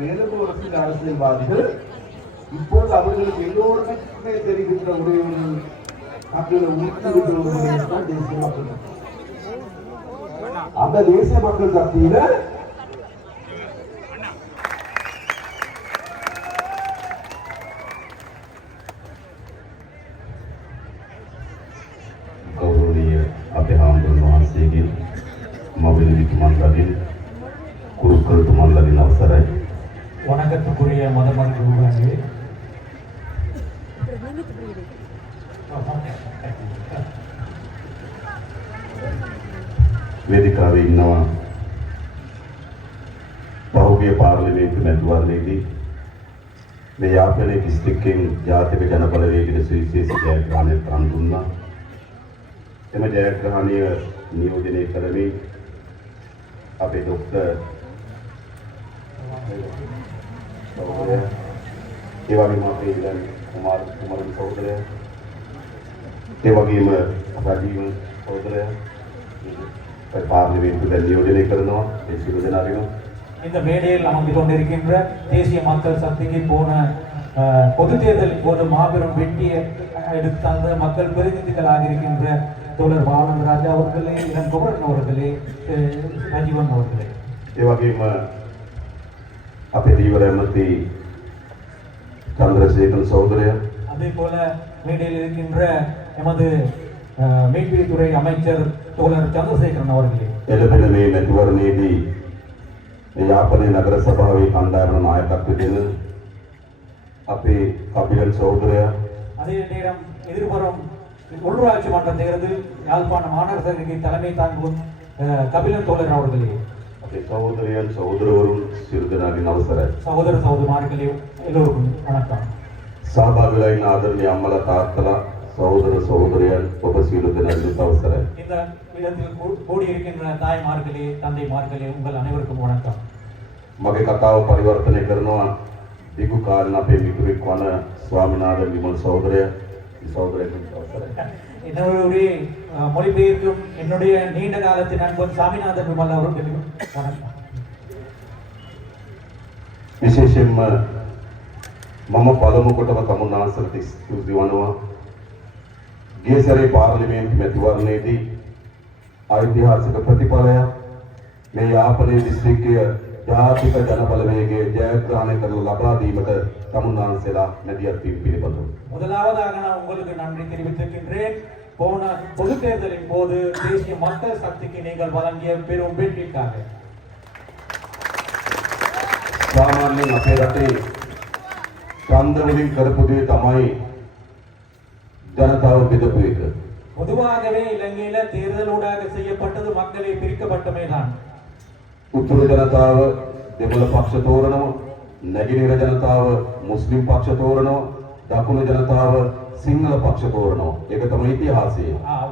மேலும் ஒரு சில அரசியல்வாதிகள் இப்போது அவர்களுக்கு எல்லோருமே தெரிகின்ற ஒரே ஒரு மக்களை ஊக்குவிக்கிறோம் தேசிய மக்கள். அந்த தேசிய மக்கள் சக்தியில ගෞරවනීය අපේ හාමුදුරුවෝ වහන්සේගේ මවිල විතුමන්ලගෙන් කුරුකල්තුමන්ලගෙන් අවසරයි. வணக்கத்துக்குரிய மதமர் குருவானே, වේදිකාවේ ඉන්නවා පහුගිය පාර්ලිමේන්තු මැතිවරණයේදී මේ යාපනයේ දිස්ත්‍රික්කයෙන් ජාතික ජනබලවේගයේ සුවිශේෂී ජයග්‍රහණයක් අන් දුන්නා. එම ජයග්‍රහණය නියෝජනය කරමින් අපේ ડોක්ටර් සහෝදරයා, ඒ වගේම අපේ ඉලන් කුමාරන් සහෝදරයා, ඒ වගේම රජීව සහෝදරයා පාර්ලිමේන්තු දැන් නියෝජනය කරනවා. ඒ සියලු දෙනාටම இந்த மேடையில் அமர்ந்து கொண்டிருக்கின்ற தேசிய மக்கள் சக்திக்கு போன பொது தேர்தலில் போது மாபெரும் வெற்றியை எடுத்து அந்த மக்கள் பிரதிநிதிகளாக இருக்கின்ற தோழர் பாலன் ராஜா அவர்களே, இளம் குமரன் அவர்களே, ரஜீவன் அவர்களே, ඒ වගේම අපේ දීවර ඇමති චන්ද්‍රසේකර සහෝදරයා, அதே போல மேடையில் இருக்கின்ற எமது மீன்பிடித்துறை அமைச்சர் தோழர் சந்திரசேகரன் அவர்களே, එළඹෙන මේ මැතිවරණයේදී මේ යාපනයේ නගර සභාවේ කණ්ඩායම නායකත්වය දෙන අපේ කපිලන් සහෝදරයා, அதே நேரம் எதிர்வரும் உள்ளூராட்சி மன்ற தேர்தலில் யாழ்ப்பாண மாநகர சபைக்கு தலைமை தாங்கும் கபிலன் தோழர் அவர்களே, අපේ සහෝදරයන් සහෝදරවරුන් සියලු දෙනාගෙන් අවසරයි. சகோதர சகோதரிமார்களே, எல்லோருக்கும் வணக்கம். සහභාගී වෙලා ඉන්න ආදරණීය අම්මලා තාත්තලා සහෝදර සහෝදරයන් ඔබ සියලු දෙනාගෙන් අවසරයි. இந்த இடத்தில் கூடியிருக்கின்ற தாய்மார்களே, தந்தைமார்களே, உங்கள் அனைவருக்கும் வணக்கம். මගේ කතාව පරිවර්තනය කරනවා දීර්ඝ කාලීන අපේ මිතුරෙක් වන ස්වාමිනාഥන් විමල් සහෝදරයා. මේ සහෝදරයාගෙන් අවසරයි. என்னுடைய மொழிபெயர்க்கும் என்னுடைய நீண்ட காலத்தின் நண்பன் சாமிநாதன் விமல் அவர்களுக்கு வணக்கம். විශේෂයෙන්ම මම පළමු කොටම තමුන්නාන්සලට ස්තුති වනවා. ගිය සැරේ පාර්ලිමේන්තු මැතිවරණයේදී ඓතිහාසික ප්‍රතිඵලයක් මේ යාපනයේ දිස්ත්‍රික්කය ජාතික ජනබලවේගයේ ජයග්‍රහණය කරලා ලබා දීමට තමුන්නාන්සලා මැදිහත් වීම පිළිබඳව முதலாவதாக நான் உங்களுக்கு நன்றி தெரிவித்திருக்கின்றேன். போன பொது தேர்தலின் போது தேசிய மக்கள் சக்திக்கு நீங்கள் வழங்கிய பெரும் வெற்றிக்காக. සාමාන්‍යයෙන් අපේ රටේ ඡන්ද වලින් කරපු දේ තමයි ජනතාව බෙදපු එක. பொதுவாகவே இலங்கையில தேர்தலூடாக செய்யப்பட்டது மக்களை பிரிக்கப்பட்டமைதான். උතුරු ජනතාව දෙමළ පක්ෂ තෝරනවා, නැගෙනහිර ජනතාව මුස්ලිම් පක්ෂ තෝරනවා, දකුණු ජනතාව සිංහල පක්ෂ තෝරනවා. ඒක තමයි ඉතිහාසය.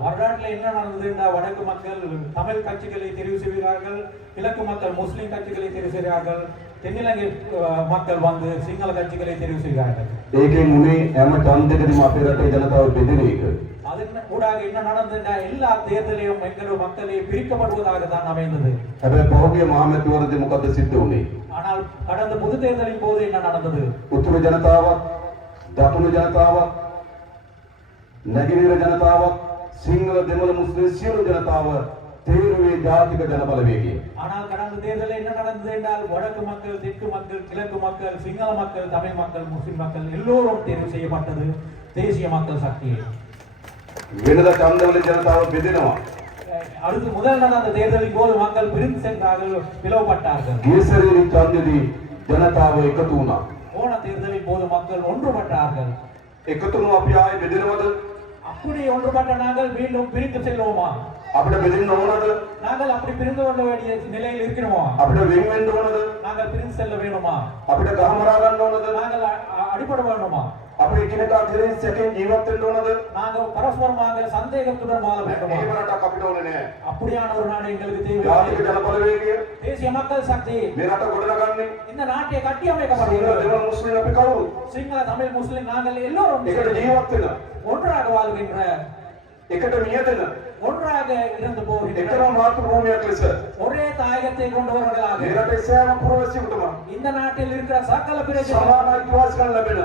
வரலாற்றில் என்ன நடந்ததுன்னா, வடக்கு மக்கள் தமிழ் கட்சிகளை தெரிவு செய்கிறார்கள், கிழக்கு மக்கள் முஸ்லிம் கட்சிகளை தெரிவு செய்கிறார்கள், தென்னிலங்கை மக்கள் வந்து சிங்கள கட்சிகளை தெரிவு செய்கிறார்கள். ඒකෙන් උනේ හැම ඡන්දෙකදීම අපේ රටේ ජනතාව බෙදෙන එක. அதன் ஊடாக என்ன நடந்ததுன்னா, எல்லா தேர்தலையும் எங்கள் மக்களை பிரிக்கப்படுவதாக தான் அமைந்தது. හැබැයි පහුගිය මහමැතිවරණදී මොකද සිද්ධ වුනේ? ஆனால் கடந்த பொது தேர்தலின் போது என்ன நடந்தது? උතුරු ජනතාවත්, දකුණු ජනතාවත්, නැගෙනහිර ජනතාවත්, සිංහල දෙමළ මුස්ලිම් සියලු ජනතාව තේරුවේ ජාතික ජනබලවේගය. ஆனால் கடந்த தேர்தலில் என்ன நடந்தது என்றால், வடக்கு மக்கள், தெற்கு மக்கள், கிழக்கு மக்கள், சிங்கள மக்கள், தமிழ் மக்கள், முஸ்லிம் மக்கள் எல்லோரும் தேர்வு செய்யப்பட்டது தேசிய மக்கள் சக்தியை. වෙනද ඡන්දවලින් ජනතාව බෙදෙනවා. அடுத்து முதல் நடந்த தேர்தலின் போது மக்கள் பிரிந்து சென்றார்கள், பிளவுபட்டார்கள். ගිය සැරේ ඡන්දෙදී ජනතාව එකතු වුණා. போன தேர்தலின் போது மக்கள் ஒன்றுபட்டார்கள். එකතු වුණා අපි ආයේ බෙදෙනවද? அப்படி ஒன்றுபட்ட நாங்கள் மீண்டும் பிரிந்து செல்வோமா? අපිට බෙදෙන්න ඕනද? நாங்கள் அப்படி பிரிந்து கொள்ள வேண்டிய நிலையில் இருக்கிறோமா? අපිට වෙන් වෙන්න ඕනද? நாங்கள் பிரிந்து செல்ல வேணுமா? අපිට ගහමරා ගන්න ඕනද? நாங்கள் அடிபட வேண்டுமா? අපිට එකිනෙකා කෙරෙහි සැකෙන් ජීවත් වෙන්න ඕනද? நாங்கள் பரஸ்பரமாக சந்தேகத்துடன் வாழ வேண்டுமா? එහෙම රටක් අපිට ඕනේ නෑ. அப்படியான ஒரு நாடு எங்களுக்கு தேவை. ජාතික ජනබලවේගය தேசிய மக்கள் சக்தி මේ රට ගොඩනගන්නේ இந்த நாட்டை கட்டி සිංහල அமைக்கப்படுகிறது. දෙමළ මුස්ලිම් අපි කවුරු? சிங்கள தமிழ் முஸ்லிம் நாங்கள் எல்லோரும் එකට ජීවත් වෙන, ஒன்றாக வாழ்கின்ற, එකට මියදෙන, ஒன்றாக இருந்து போகின்றனர். එකම මාතෘ භූමියක් ලෙස ஒரே தாயகத்தை கொண்டவர்களாக මේ රටේ සෑම පුරවැසියෙකුටම இந்த நாட்டில் இருக்கிற சகல பிரஜைகள் සමාන අයිතිවාසිකම් ලැබෙන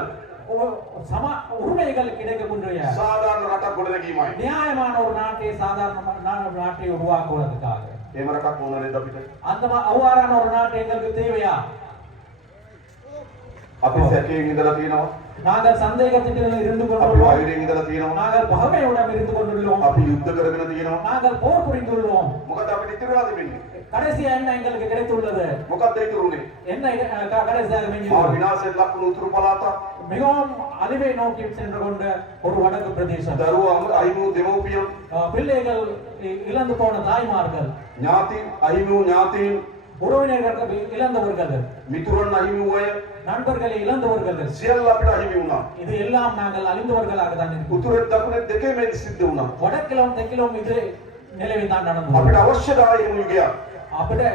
உரிமைகள் கிடைக்கக்கூடிய සාධාරණ රටක් ගොඩනැගීමයි. நியாயமான ஒரு நாட்டை சாதாரண நாட்டை உருவாக்குவதற்காக එහෙම රටක් ඕන නේද අපිට? அந்த அவ்வாறான ஒரு நாட்டு எங்களுக்கு தேவையா? අපි සැකයෙන් ඉඳලා තියෙනවා. நாங்கள் சந்தேகத்திலிருந்து இருந்து අපි கொண்டுள்ளோம். වෛරයෙන් ඉඳලා තියෙනවා. நாங்கள் பகைமையுடன் இருந்து கொண்டுள்ளோம். අපි යුද්ධ කරගෙන තියෙනවා. நாங்கள் போர் புரிந்துள்ளோம். මොකද අපිට ඉතිරිලා තිබෙන්නේ? கடைசியா என்ன எங்களுக்கு கிடைத்துள்ளது? මොකක්ද ඉතුරුනේ? என்ன கடைசியாக මා மிஞ்சியுள்ளது? විනාශයට ලක් වුණු උතුරු පළාත மிகவும் அழிவை நோக்கி சென்று கொண்ட ஒரு வடக்கு பிரதேசம். දරුවෝ අහිමි වූ දෙමව්පියන් பிள்ளைகள் இழந்து போன தாய்மார்கள், ඥාතීන් අහිමි වූ ඥාතීන් உறவினர்கள் இழந்தவர்கள், මිතුරන් අහිමි වූ අය நண்பர்களை இழந்தவர்கள், සියල්ල අපිට අහිමි වුණා. இது எல்லாம் நாங்கள் அழிந்தவர்களாக தான் இருக்கிறோம். උතුරෙත් දකුණෙත් දෙකේම ඒක සිද්ධ වුණා. வடக்கிலும் தெற்கிலும் இது நிலவில் தான் நடந்தது. අපිට අවශ්‍යද ආ එහෙම යුගයක්? அப்படி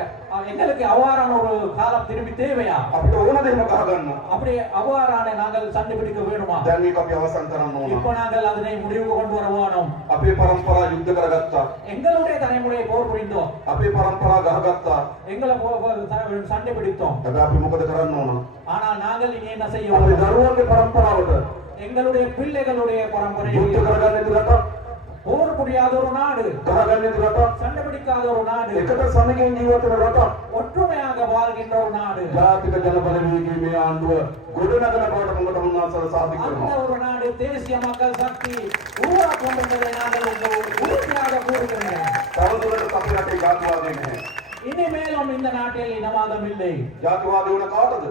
எங்களுக்கு அவ்வாறான ஒரு காலம் திரும்பி தேவையா? අපිට ඕනද එහෙම ගහගන්න? அப்படி அவ்வாறான நாங்கள் சண்டை பிடிக்க வேணுமா? දැන් මේක අපි අවසන් කරන්න ඕන. இப்போ நாங்கள் அதனை முடிவுக்கு கொண்டு வர வேணும். අපේ පරම්පරාව යුද්ධ කරගත්තා. எங்களுடைய தலைமுறையை போர் புரிந்தோம், අපේ පරම්පරාව ගහගත්තා. எங்களை சண்டை பிடித்தோம். හැබැයි අපි මොකද කරන්න ඕන? ஆனால் நாங்கள் இனி என்ன செய்ய අපේ வேண்டும்? දරුවන්ගේ පරම්පරාවට எங்களுடைய பிள்ளைகளுடைய பரம்பரை යුද්ධ කරගන්න ඉදිරියට போர் புரியாத ஒரு நாடு, ගහගන්න ඉදිරියට சண்டை பிடிக்காத ஒரு நாடு, එකට සමගින් ජීවත් වෙන රටක් ஒற்றுமையாக வாழ்கின்ற ஒரு நாடு, ජාතික ජන බලවේගයේ මේ ආණ්ඩුව ගොඩනගන බවට මම තමුන්නාසල සාධක அந்த කරනවා. ஒரு நாடு தேசிய மக்கள் சக்தி உருவாக்கும் என்பதை நாங்கள் உறுதியாக கூறுகிறேன். තවදුරටත් අපේ රටේ ජාතිවාදය නැහැ. இனிமேலும் இந்த நாட்டில் இனவாதம் இல்லை. ජාතිවාදය වුණ කාටද?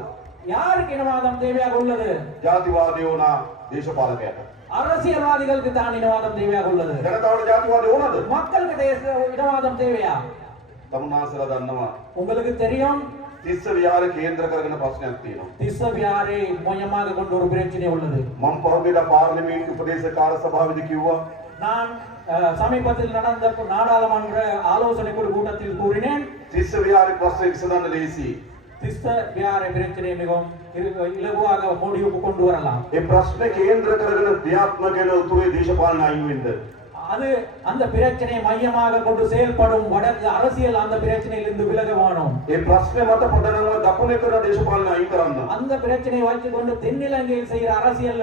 யாருக்கு இனவாதம் தேவையாக உள்ளது? ජාතිවාදය වුණ දේශපාලකයට. அரசியல்வாதிகளுக்கு தான் இனவாதம் தேவையாக உள்ளது. ජනතාවට ජාතිවාදය ඕනද? மக்களுக்கு இனவாதம் தேவையா? තමුන්නාසල දන්නවා உங்களுக்கு தெரியும், තිස්ස විහාර කේන්ද්‍ර කරගෙන ප්‍රශ්නයක් තියෙනවා. திஸ்ஸ வியாரை மையமாக கொண்டு ஒரு பிரச்சனை உள்ளது. මම පහුගියදා පාර්ලිමේන්තු උපදේශ කාර්ය සභාවේදී කිව්වා நான் சமீபத்தில் நடந்த நாடாளுமன்ற ஆலோசனை குழு கூட்டத்தில் கூறினேன், තිස්ස විහාරේ ප්‍රශ්න විසඳන්න ලේසි. திஸ்ஸ வியாரை பிரச்சனை மிகவும் இலகுவாக முடிவுக்கு கொண்டு வரலாம். ඒ ප්‍රශ්නේ කේන්ද්‍ර කරගෙන ක්‍රියාත්මක වෙන උතුරේ දේශපාලන අයින්වෙන්ද அது அந்த பிரச்சனையை மையமாக கொண்டு செயல்படும் வடக்கு அரசியல் அந்த பிரச்சனையிலிருந்து விலக வேணும். ඒ ප්‍රශ්නේ මත පදනම දකුණේ කරන දේශපාලන අයින් කරන්න. அந்த பிரச்சனையை வைத்துக் கொண்டு தென்னிலங்கையில் செய்கிற அரசியல்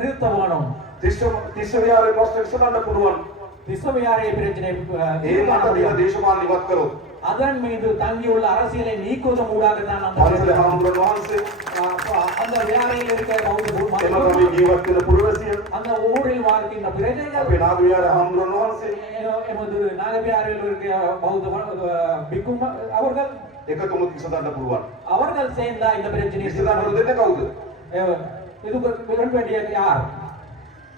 நிறுத்த வேணும். තිස්ස විහාරේ ප්‍රශ්න විසඳන්න පුළුවන්. திஸ்ஸ வியாரை பிரச்சனை ඒ මත තියෙන දේශපාලන ඉවත් කරොත් அதன் மீது தங்கியுள்ள அரசியலை நீக்குவதன் ஊடாகத்தான் அந்த පන්සලේ හාමුදුරන් වහන්සේ அந்த வியாரையில் இருக்கிற එම ක්‍රමේ ජීවත් වෙන පුරවැසියන් அந்த ஊரில் வாழ்கின்ற பிரஜைகள், අපේ නාග විහාරේ හාමුදුරන් වහන්සේ எமது நாகவியாரில் இருக்கிற பௌத்த பிக்கும் அவர்கள் එකතුමුත් විසඳන්න පුළුවන්. அவர்கள் சேர்ந்தா இந்த பிரச்சனையை විසඳන්න ඕන දෙන්නේ කවුද? இது வேண்டிய யார்?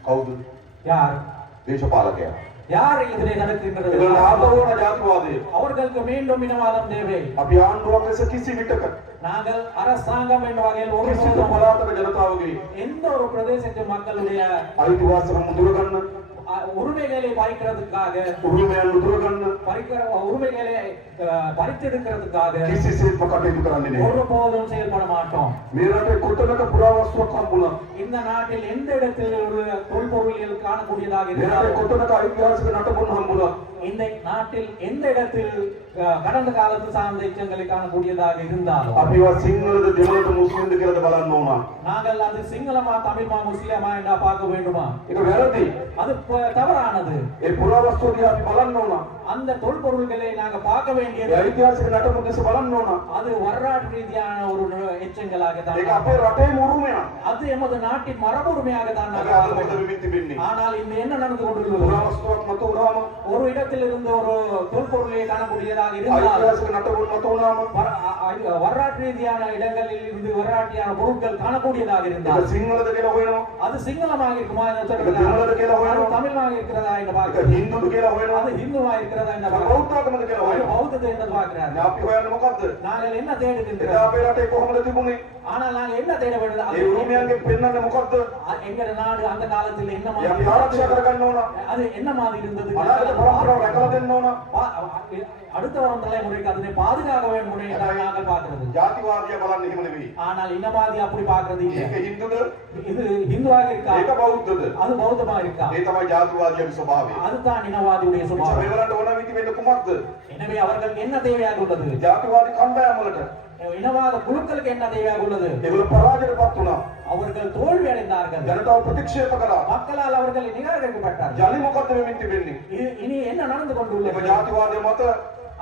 කවුද? யார்? දේශපාලකයා. யார் இதனை நடத்துகின்றது? ඒගොල්ලෝ ආපහුවන ජාතිවාදය. அவர்களுக்கு மீண்டும் இனவாதம் தேவை. අපි ආණ්ඩුවක් ලෙස කිසි විටක நாங்கள் அரசாங்கம் என்ற வகையில் කිසිදු ஒரு පළාතක ජනතාවගේ எந்த ஒரு பிரதேசத்து மக்களுடைய අයිතිවාසිකම් මුදුරගන්න உரிமைகளை பறிக்கிறதுக்காக, උරුමයන් මුදුරගන්න உரிமைகளை பறித்தெடுக்கிறதுக்காக කිසිසේත්ම කටයුතු කරන්නේ නැහැ. ஒருபோதும் செயல்பட மாட்டோம். මේ රටේ කොතනක පුරාවස්තුවක් හම්බුණා இந்த நாட்டில் எந்த இடத்தில் ஒரு தொல்பொருளியல் காணக்கூடியதாக මේ රටේ இருந்தாலும், කොතනක ඓතිහාසික නටබුන් හම්බුණා இந்த நாட்டில் எந்த இடத்தில் கடந்த காலத்து சார்ந்த எச்சங்களை காணக்கூடியதாக இருந்தாலும், අපිව සිංහලද දෙමළද මුස්ලිම්ද කියලාද බලන්න ඕන. நாங்கள் அது சிங்களமா தமிழ்மா முஸ்லிமா என்றா பார்க்க வேண்டுமா? ඒක වැරදි. அது தவறானது. ඒ පුරාවස්තු දිහා අපි බලන්න ඕන. அந்த தொல்பொருள்களை நாங்க பார்க்க ඒ வேண்டியது ඓතිහාසික නටබුන් දිහා බලන්න ඕන. அது வரலாற்று ரீதியான ஒரு எச்சங்களாக தான். ඒක අපේ රටේම උරුමයක්. அது எமது நாட்டின் மரபுரிமையாக தான் අපි நாங்கள் අද பார்க்க මොකද வேண்டும். වෙමින් තිබෙන්නේ? ஆனால் இந்த என்ன நடந்து கொண்டுள்ளது? පුරාවස්තුවක් මත උනාම ஒரு இடத்தில் இருந்து ஒரு தொல்பொருளை காணக்கூடியதாக இருந்தால், ඓතිහාසික නටබුන් මත උනාම வரலாற்று ரீதியான இடங்களில் இருந்து வரலாற்றியான பொருட்கள் காணக்கூடியதாக ඒක இருந்தால் සිංහලද කියලා හොයනවා. அது சிங்களமாக இருக்குமா என்று ඒක சொல்லுங்கள். දෙමළද කියලා அது හොයනවා. தமிழாக இருக்கிறதா என்று ඒක பார்க்கிறார். හින්දුද කියලා හොයනවා. அது ஹிந்துவா இருக்கிறதா என்று ඒක பார்க்கிறார். බෞද්ධකමද කියලා அது හොයනවා. பௌத்தத்தை என்று பார்க்கிறார். දැන් අපි හොයන්නේ මොකද්ද? நாங்கள் என்ன එදා தேடுகின்றோம்? අපේ රටේ කොහොමද තිබුණේ? ஆனால் நாங்கள் என்ன தேட வேண்டும்? ඒ උරුමයන්ගෙන් පෙන්වන්නේ මොකද්ද? எங்கள் நாடு அந்த காலத்தில் என்ன ඒ අපි ආරක්ෂා மாதிரி කරගන්න ඕන. அது என்ன மாதிரி இருந்தது? අනාගත පරම්පරාව රැකලා දෙන්න ඕන. அடுத்த வரும் தலைமுறைக்கு அதனை பாதுகாக்க வேண்டும் என்றால் நாங்கள் நாங்கள் பார்க்கிறது. ජාතිවාදියා බලන්නේ එහෙම නෙවෙයි. ஆனால் இனவாதி அப்படி பார்க்கிறது இல்லை. ඒක හින්දුද? இது ஹிந்துவாக இருக்கா? ඒක බෞද්ධද? அது பௌத்தமா இருக்கா? ඒ තමයි ජාතිවාදියාගේ ස්වභාවය. அதுதான் இனவாதியுடைய சுபாவம். මේවලන්ට ඕන විදි වෙන්න කුමක්ද? எனவே அவர்கள் என்ன தேவையாக உள்ளது? ජාතිවාදී කණ්ඩායම් වලට இனவாத குழுக்களுக்கு என்ன தேவையாக உள்ளது? ඒගොල්ලෝ පරාජයටපත් වුණා. அவர்கள் தோல்வி அடைந்தார்கள். ජනතාව ප්‍රතික්ෂේප කළා. மக்களால் அவர்கள் நிராகரிக்கப்பட்டார்கள். ජලි මොකද්ද වෙමින් තිබෙන්නේ? இனி என்ன நடந்து එම கொண்டுள்ளது? ජාතිවාදය මත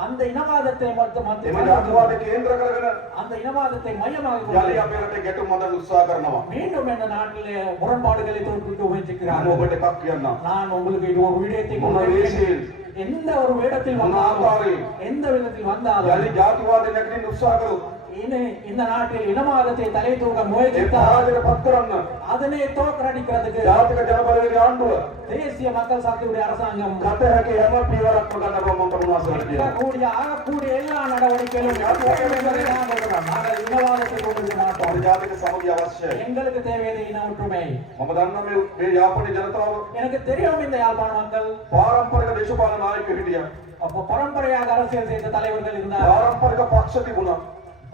அந்த இனவாதத்தை එම ජාතිවාදය කේන්ද්‍ර කරගෙන அந்த இனவாதத்தை மையமாக ජලි கொண்டு අපේ රටේ ගැටුම් හදන්න උත්සාහ කරනවා. மீண்டும் இந்த நாட்டிலே முரண்பாடுகளை தோற்றுவிக்க මම முயற்சிக்கிறார்கள். ඔබට එකක් කියන්නම්. நான் உங்களுக்கு இது ஒரு விடயத்தை මොන වේශයෙන් எந்த ஒரு வேடத்தில் මොන வந்தாலும் ආකාරයෙන් எந்த விதத்தில் வந்தாலும் ජලි ජාතිවාදය නැගිටින්න උත්සාහ කළොත් இந்த நாட்டில் இனவாதத்தை தலை தூக்க ඒ முயற்சித்தால் පරාජයටපත් කරන්න அதனை தோற்கடிக்கிறதுக்கு ජාතික ජනබලවේග ආණ්ඩුව தேசிய மக்கள் சக்தியுடைய அரசாங்கம் ගත හැකි හැම පියවරක්ම ගන්න බව මම තමුන්වහන්සේට කියනවා. ஆகக்கூடிய எல்லா நடவடிக்கைகளும் நாங்கள் இனவாதத்தை கொண்டிருக்க மாட்டோம். අපේ ජාතික සමගිය අවශ්‍යයි. எங்களுக்கு தேவையான இன ஒற்றுமை. මම දන්නවා මේ යාපනයේ ජනතාව எனக்கு தெரியும் இந்த யாழ்ப்பாண மக்கள் පාරම්පරික දේශපාලන නායකයෝ හිටියා. அப்போ பரம்பரையாக அரசியல் செய்த தலைவர்கள் இருந்தார். පාරම්පරික පක්ෂ තිබුණා.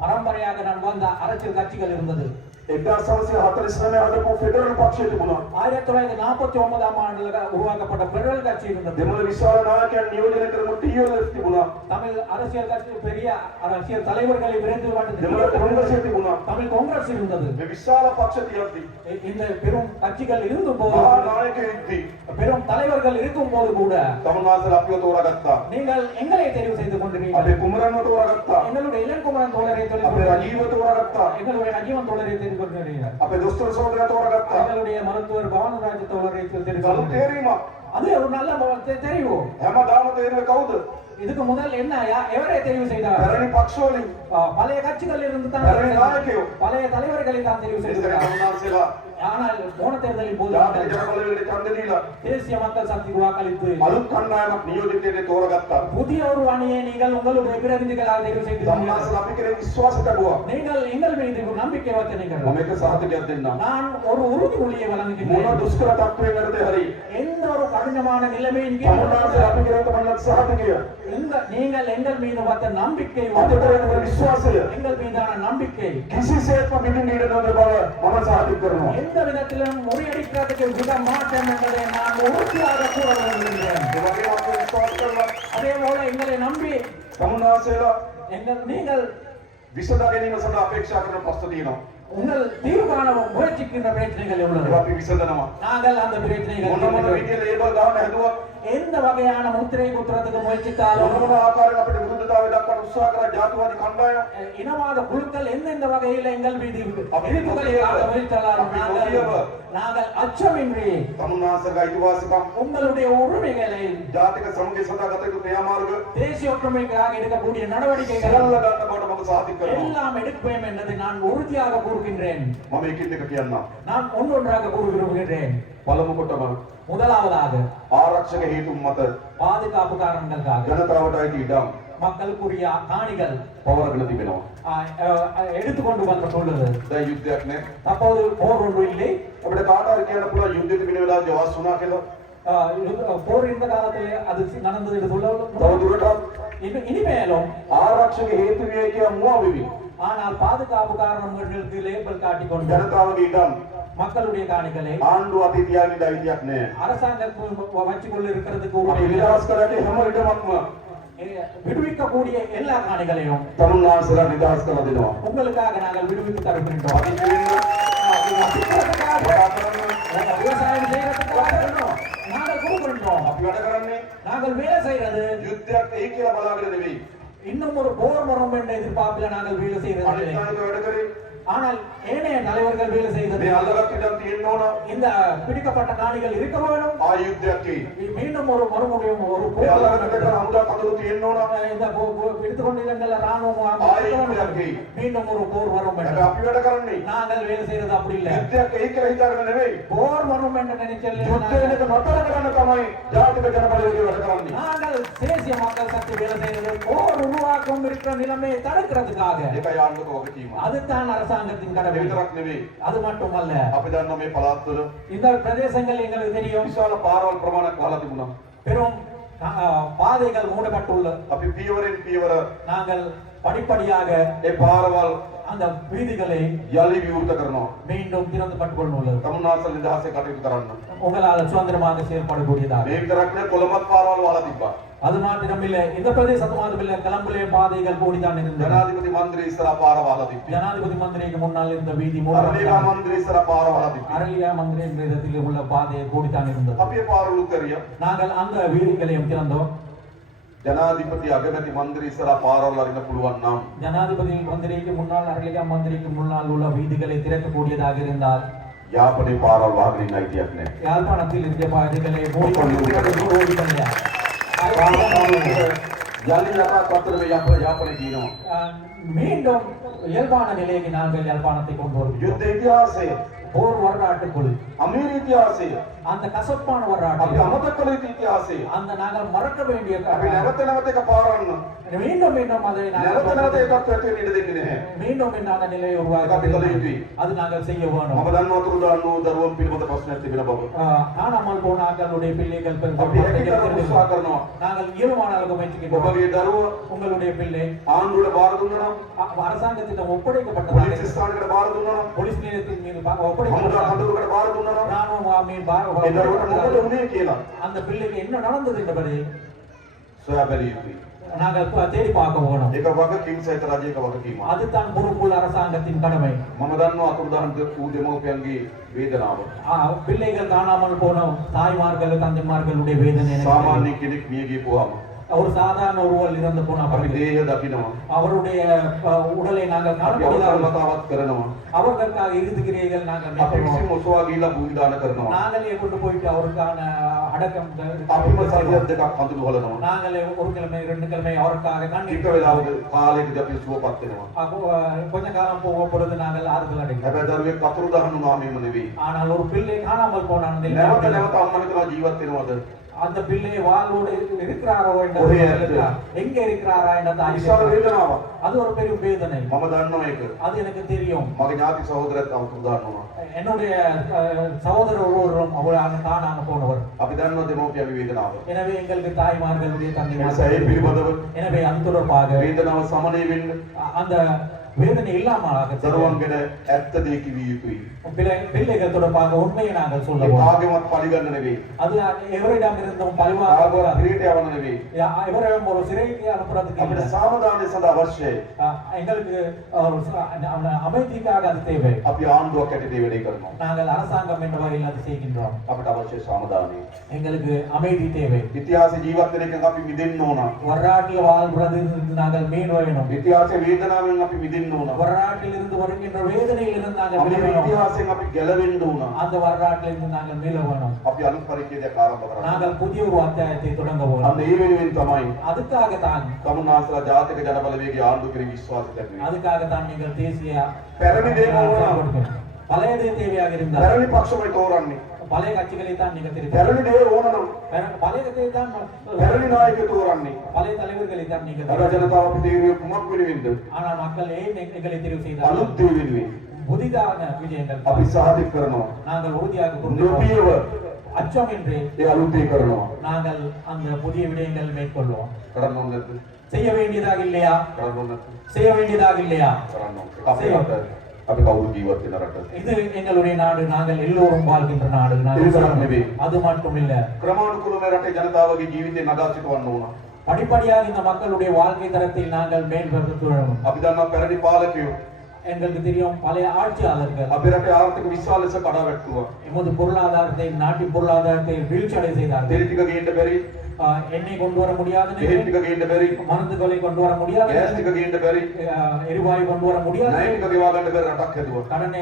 பரம்பரையாக நான் வந்த அரசியல் கட்சிகள் இருந்தது. 1949 හදපු ෆෙඩරල් පක්ෂය තිබුණා. 1949ஆம் ஆண்டுல உருவாக்கப்பட்ட பெடரல் கட்சி இருந்தது. දෙමළ විශාල නායකයන් නියෝජනය කරපු TLF තිබුණා. தமிழ் அரசியல் கட்சி பெரிய அரசியல் தலைவர்களை விரைந்து දෙමළ කොංග්‍රසය තිබුණා. தமிழ் காங்கிரஸ் இருந்தது. මේ විශාල පක්ෂ තියද්දි இந்த பெரும் கட்சிகள் இருந்த போது මහා නායකයෝ ඉද්දි பெரும் தலைவர்கள் இருக்கும் போது கூட තමුන්වහන්සේලා අපිව තෝරාගත්තා. நீங்கள் எங்களை தெரிவு செய்து கொண்டிருக்கிறீர்கள். අපේ කුමරන්ව තෝරාගත්තා. எங்களுடைய இளங்குமரன் தோழரை අපේ රජීව තෝරාගත්තා. எங்களுடைய ரஜீவன் தோழரை தெரிந்து கொண்டிருக்கிறீர்கள். අපේ දොස්තර සහෝදරයා තෝරාගත්තා. எங்களுடைய மருத்துவர் பவனராஜ தோழரை தெரிந்து කරු கொண்டிருக்கிறீர்கள். තේරීමක්. அது ஒரு நல்ல தெரிவு. හැමදාම තේරුවේ කවුද? இதுக்கு முதல் என்ன எவரை தெரிவு செய்தார்? පැරණි පක්ෂවලින් பழைய கட்சிகள் இருந்து தான் පැරණි නායකයෝ. பழைய தலைவர்களை தான் தெரிவு ඒකයි செய்தார். තමුන්වහන්සේලා ஆனால் போன தேர்தலில் போது ජාතික ජනබලවේගයට ඡන්ද දීලා தேசிய மக்கள் சக்திக்கு வாக்களித்து අලුත් කණ්ඩායමක් නියෝජිතයෙක් තෝරාගත්තා. புதிய ஒரு அணியை நீங்கள் உங்களுடைய பிரதிநிதிகளாக தெரிவு செய்து තමුන්වහන්සේලා අපි කෙරේ විශ්වාස තබුවා. நீங்கள் எங்கள் மீது நம்பிக்கை வைத்தீர்கள். මම එක සාධකයක් දෙන්නම්. நான் ஒரு உறுதிமொழியை මොන வழங்குகிறேன். දුෂ්කර තත්ත්වයෙන් යටතේ හරි எந்த ஒரு கடினமான நிலைமையின் තමුන්වහන්සේ අපි கீழ் කෙරේ තමන්ලත් සාධකය நீங்கள் எங்கள் மீது வைத்த நம்பிக்கை අපි කෙරේ තියෙන විශ්වාසය எங்கள் மீதான நம்பிக்கை කිසිසේත්ම පිටින් ඊට නොවන බව මම සාධක කරනවා. எந்த விதத்திலும் முறியடிக்கிறதுக்கு விட மாட்டேன் என்பதை நான் உறுதியாக கூற விரும்புகிறேன். ඒ වගේම අපි විශ්වාස කරනවා அதே போல எங்களை நம்பி තමුන්වහන්සේලා நீங்கள் විසඳා ගැනීම සඳහා අපේක්ෂා කරන ප්‍රශ්න තියෙනවා. உங்கள் தீர்வு காண முயற்சிக்கின்ற பிரச்சனைகள் ඒවා எவ்வளவு? අපි විසඳනවා. நாங்கள் அந்த பிரச்சனைகள் මොන මොන විදිහේ ලේබල් දාන්න හැදුවත් எந்த வகையான முத்திரை குத்துறதுக்கு முயற்சித்தாலும் මොන මොන ආකාරයෙන් අපිට විරුද්ධතාවය දක්වන්න උත්සාහ කරා ජාතිවාදී කණ්ඩායම් இனவாத குழுக்கள் எந்தெந்த வகையில் எங்கள் மீது அப்படி எதிர்ப்புகளை காட்ட முயற்சித்தாலும் அப்படி நாங்கள் அச்சமின்றி තමුන්වහන්සේගේ අයිතිවාසිකම් உங்களுடைய உரிமைகளை ජාතික සමගිය සඳහා ගත යුතු ක්‍රියාමාර්ග தேசிய ஒற்றுமைக்காக எடுக்கக்கூடிய நடவடிக்கைகள் සියල්ල ගන්න බවට මම සාතික කරනවා. எல்லாம் எடுப்பேன் என்பதை நான் உறுதியாக கூறுகின்றேன். මම එකින් එක කියන්නම්. நான் ஒன்றொன்றாக கூற விரும்புகின்றேன். පළමු කොටම முதலாவதாக ආරක්ෂක හේතුන් මත பாதுகாப்பு காரணங்களுக்காக ජනතාවට අයිති ඉඩම් மக்களுக்குரிய காணிகள் පවරගෙන තිබෙනවා. எடுத்துக்கொண்டு வந்துள்ளது. දැන් යුද්ධයක් නැහැ. அப்போது போர் ஒன்று இல்லை. අපිට කාට හරි කියන්න පුළුවන් යුද්ධෙ තිබෙන වෙලාවේ අවස් වුණා කියලා. போர் இருந்த காலத்திலே அது நடந்தது என்று சொல்ல තවදුරටත් இனிமேலும் ආරක්ෂක හේතු වේ කියා මුවා වෙවි. ஆனால் பாதுகாப்பு காரணங்களுக்கு லேபிள் காட்டிக்கொண்டு ජනතාවගේ ඉඩම් மக்களுடைய காணிகளை ආණ්ඩුව අතේ තියාගෙන අයිතියක් නැහැ. அரசாங்கம் வச்சுக்கொள்ள இருக்கிறதுக்கு අපි உரிமை இல்லை. නිදහස් කරන්නේ හැම ඉඩමක්ම விடுவிக்கக்கூடிய எல்லா காணிகளையும் තමුන්වහන්සේලා නිදහස් කරලා දෙනවා. உங்களுக்காக நாங்கள் விடுவித்து தருகின்றோம். අපි කියන්නේ விவசாயம் செய்யறதுக்காக நாங்கள் கொடுக்கின்றோம். අපි වැඩ කරන්නේ நாங்கள் வேலை செய்யறது යුද්ධයක් එයි කියලා බලාගෙන නෙවෙයි. இன்னும் ஒரு போர் வரும் என்ற எதிர்பார்ப்பில் நாங்கள் வேலை செய்யறது අනිත් අයට වැඩ කරේ ஆனால் ஏனைய தலைவர்கள் வேலை செய்தது මේ අල්ලගත් ඉඩම් තියෙන්න ඕන. இந்த பிடிக்கப்பட்ட காணிகள் இருக்க வேணும். ආයුද්ධයක් එයි. மீண்டும் ஒரு மறுபடியும் ஒரு මේ போர் අල්ලගත් කරන හමුදා කඳුළු තියෙන්න ඕන. இந்த எடுத்துக்கொண்டிருந்த ராணுவம் மீண்டும் ஒரு போர் வரும் ඒක என்று අපි වැඩ කරන්නේ நாங்கள் வேலை செய்யறது அப்படி இல்லை. යුද්ධයක් එයි කියලා හිතාගෙන නෙවෙයි. போர் வரும் என்று நினைச்சல் යුද්ධයක නතර කරන්න තමයි ජාතික ජනබලවේගය වැඩ කරන්නේ. நாங்கள் தேசிய மக்கள் சக்தி வேலை செய்யறது போர் உருவாக்கம் இருக்கிற நிலைமையை தடுக்கிறதுக்காக. ඒකයි ආණ්ඩුවක වගකීම. அதுதான் அரசாங்கத்தின் ඒ கடமை. විතරක් නෙවෙයි. அது மட்டுமல்ல, අපි දන්නවා මේ පළාත්වල இந்த பிரதேசங்கள் எங்களுக்கு தெரியும் විශාල පාරවල් ප්‍රමාණයක් වහලා තිබුණා. பெரும் பாதைகள் மூடப்பட்டுள்ள අපි පියවරෙන් පියවර நாங்கள் படிப்படியாக ඒ පාරවල් அந்த வீதிகளை යලි විවෘත කරනවා. மீண்டும் திறந்து பட்டுக்கொள்ள உள்ளது. තමුන්නාසල් නිදහසේ කටයුතු කරන්න. உங்களால் சுதந்திரமாக செயல்படக்கூடியதாக. මේ විතරක් නෙවෙයි කොළඹත් පාරවල් වහලා තිබ්බා. அது மாத்திரமில்லை இந்த பிரதேசத்து மாத்திரமில்லை கலம்புலே பாதைகள் கூடித்தான் இருந்தது. ජනාධිපති මන්ත්‍රී ඉස්සරහා පාර වහලා තිබ්බා. ஜனாதிபதி மந்திரிக்கு முன்னால் இருந்த வீதி අරලියා මන්ත්‍රී ඉස්සරහා පාර වහලා තිබ්බා. அரளியா மந்திரி என்ற இடத்தில் உள்ள பாதையை கூடித்தான் இருந்தது. අපි ඒ පාරවල් උත්තරියා. நாங்கள் அந்த வீதிகளையும் திறந்தோம். ජනාධිපති අගමැති මන්ත්‍රී ඉස්සරහා පාරවල් අරින්න පුළුවන් නම් ஜனாதிபதி மந்திரிக்கு முன்னால் அரளியா மந்திரிக்கு முன்னால் உள்ள வீதிகளை திறக்கக்கூடியதாக இருந்தால் යාපනයේ පාරවල් වහගෙන ඉන්න අයිතියක් නැහැ. யாழ்ப்பாணத்தில் இருக்க பாதைகளை மூடிக்கொள்ள යලි යටත් අතර මේ යාපනයේ තියෙනවා. மீண்டும் இயல்பான நிலைக்கு நாங்கள் யாழ்ப்பாணத்தை கொண்டு வருகிறோம். යුද්ධ ඉතිහාසය, போர் வரலாற்றுக்குள் අමීර ඉතිහාසය, அந்த கசப்பான අපි வரலாற்று අමතක කළ යුතු ඉතිහාසය. அந்த நாங்கள் மறக்க வேண்டிய අපි නැවත නැවත එක පාරන්න. மீண்டும் மீண்டும் அதை නැවත නැවත நாங்கள் ඒකත් වැටෙන්න ඉඩ දෙන්නේ නැහැ. மீண்டும் அந்த நிலையை අපි உருவாக்க කළ යුතුයි. அது நாங்கள் செய்ய வேணும். මම දන්නවා අතුරුදහන් වූ දරුවන් පිළිබඳ ප්‍රශ්නයක් තිබෙන බව. காணாமல் போன ஆக்களுடைய பிள்ளைகள் අපි හැකියතරම් උත්සාහ කරනවා. நாங்கள் இயல்பான அளவுக்கு முயற்சிக்கின்றோம். ඔබගේ දරුව உங்களுடைய பிள்ளை ආණ්ඩුවට බාර දුන්නා නම්, அரசாங்கத்திடம் ஒப்படைக்கப்பட்டதாக පොලිස් ස්ථානයකට බාර දුන්නා නම්, போலீஸ் நிலையத்தின் மீது හමුදා ஒப்படைக்கப்பட்டதாக කඳවුරකට බාර දුන්නා නම්, ராணுவ மீது ඒ දරුවට මොකද උනේ කියලා அந்த பிள்ளைக்கு என்ன நடந்தது என்பதை සොයා බැලිය යුතුයි. நாங்கள் தேடி பார்க்க வேணும். ඒක වගකීම් සහිත රජයක වගකීමක්. அதுதான் பொறுப்புள்ள அரசாங்கத்தின் கடமை. මම දන්නවා අතුරුදහන් වූ දෙමව්පියන්ගේ වේදනාව. பிள்ளைகள் காணாமல் போன தாய்மார்கள் தந்தைமார்களுடைய வேதனை எனக்கு සාමාන්‍ය කෙනෙක් මිය ගියපුවාම ஒரு சாதாரண ஒருவர் இறந்து போன අපි பிறகு දේහ දකිනවා. அவருடைய உடலை நாங்கள் අපි காணக்கூடியதாக අවසරමතාවත් කරනවා. அவர்களுக்காக இறுதி கிரியைகள் நாங்கள் අපි மேற்கொள்வோம். විසින් ඔසවා ගිහිලා භූමිදාන කරනවා. நாங்களே கொண்டு போயிட்டு அவருக்கான அடக்கம் අපිම සතියක් දෙකක් හඳුළු හොලනවා. நாங்களே ஒரு கிழமை 2 கிழமை அவருக்காக ටික கண்ணீர் වෙලාවක කාලයකදී අපි සුවපත් වෙනවා. கொஞ்ச காலம் போக பொழுது நாங்கள் ஆறுதல் அடைகிறோம். හැබැයි දරුවෙක් අතුරුදහන් වුණාම එහෙම නෙවෙයි. ஆனால் ஒரு பிள்ளை காணாமல் போனான் නැවත නැවත අම්මා හිතනවා ජීවත් වෙනවද? அந்த பிள்ளை வாழ்வோடு இருக்கிறாரோ என்ற ஒரே எங்க இருக்கிறாரா என்ற විශාල වේදනාවක්. அது ஒரு பெரிய வேதனை. මම දන්නවා ඒක. அது எனக்கு தெரியும். මගේ ඥාති සහෝදරයත් අතුරුදහන් වුණා. என்னுடைய சகோதரர் ஒருவரும் அவராக காணாம போனவர். අපි දන්නවා දෙමව්පියන්ගේ වේදනාව. எனவே எங்களுக்கு தாய்மார்களுடைய ඒ නිසා ඒ தந்தைமார்கள் පිළිබඳව எனவே அது தொடர்பாக වේදනාව සමනය වෙන්න அந்த வேதனை இல்லாமல் දරුවන් ගැන ඇත්ත දේ කිවිය යුතුයි. பிள்ளைகள் தொடர்பாக உண்மையை நாங்கள் ඒ சொல்லுவோம். කාගෙවත් පරිගන්න නෙවෙයි. அது எவரிடம் இருந்தும் பழிவாக කාගෙවත් පිළිට යවන්න නෙවෙයි. இவரிடம் ஒரு சிறைக்கு அனுப்புறதுக்கு අපිට இல்லை. සාමදානය සඳහා අවශ්‍යයි. எங்களுக்கு அமைதிக்காக அது தேவை. අපි ආණ්ඩුවක් ඇටේ වැඩේ කරනවා. நாங்கள் அரசாங்கம் என்ற வகையில் அது செய்கின்றோம். අපිට අවශ්‍ය සාමදානය. எங்களுக்கு அமைதி தேவை. ඉතිහාසයේ ජීවත් වෙන එකෙන් අපි මිදෙන්න ඕන. வரலாற்றில் வாழ்வது நாங்கள் மீன் வேணும். ඉතිහාසයේ වේදනාවෙන් අපි මිදෙන්න ඕන. வரலாற்றில் இருந்து வருகின்ற வேதனையில் இருந்து நாங்கள் අපි மீள මේ வேணும். ඉතිහාසයෙන් අපි ගැලවෙන්න ඕන. அந்த வரலாற்றில் இருந்து நாங்கள் மீள வேணும். අපි අලුත් පරිච්ඡේදයක් ආරම්භ කරනවා. நாங்கள் புதிய ஒரு அத்தியாயத்தை தொடங்க வேணும். අන්න ඒ වෙනුවෙන් තමයි அதுக்காகத்தான் තමුන්නාසලා ජාතික ජනබලවේගයේ ආණ්ඩු කිරීම විශ්වාසය ඇති அதுக்காகத்தான் நீங்கள் தேசிய පැරණි දේවල් பழையதே தேவையாக இருந்தால் පැරණි පක්ෂමයි තෝරන්නේ. பழைய கட்சிகளை தான் நீங்கள் தெரிவிக்க පැරණි දේ ඕන නම් பழையதை தான் පැරණி නායකයෝ තෝරන්නේ. பழைய தலைவர்களை தான் நீங்கள் අර ජනතාව අපි තීරුවේ කුමක් වෙනුවෙන්ද? ஆனால் மக்கள் ஏன் எங்களை தெரிவு செய்தார்கள்? අලුත් දේ වෙනුවෙන්. புதிதான விஜயங்கள் අපි සාධක කරනවා. நாங்கள் உறுதியாக கொண்டிருக்கிறோம். නොපියව அச்சமின்றி ඒ අලුත් දේ කරනවා. நாங்கள் அந்த புதிய விடயங்கள் மேற்கொள்வோம். කරන්න ඕන නැද්ද? செய்ய வேண்டியதாக இல்லையா? කරන්න ඕන නැද්ද? செய்ய வேண்டியதாக இல்லையா? කරන්න ඕන. අපේ රට අපි කවුරු ජීවත් වෙන රට. இது எங்களுடைய நாடு, நாங்கள் எல்லோரும் வாழ்கின்ற நாடு. அது மட்டும் இல்ல, ක්‍රමානුකූලව රටේ ජනතාවගේ ජීවිතේ නගා සිටවන්න ඕන. படிப்படியாக இந்த மக்களுடைய வாழ்க்கை தரத்தில் நாங்கள் மேம்படுத்துவோம். අපි දන්නවා පැරණි පාලකයෝ எங்களுக்கு தெரியும் பழைய ஆட்சியாளர்கள் අපේ රටේ ආර්ථික විශ්වාස ලෙස කඩාවැටුවා. எமது பொருளாதாரத்தை, நாட்டின் பொருளாதாரத்தை வீழ்ச்சியடை செய்தார்கள். තෙල් ටික ගේන්න බැරි, எண்ணெய் கொண்டு வர முடியாது, ගෙහෙන් ටික ගේන්න බැරි, மருந்துகளை கொண்டு வர முடியாது, ගෑස් ටික ගේන්න බැරි, எரிவாயு கொண்டு வர முடியாது, ණය ටික ගෙවා ගන්න බැරි රටක් හැදුවා. கடனை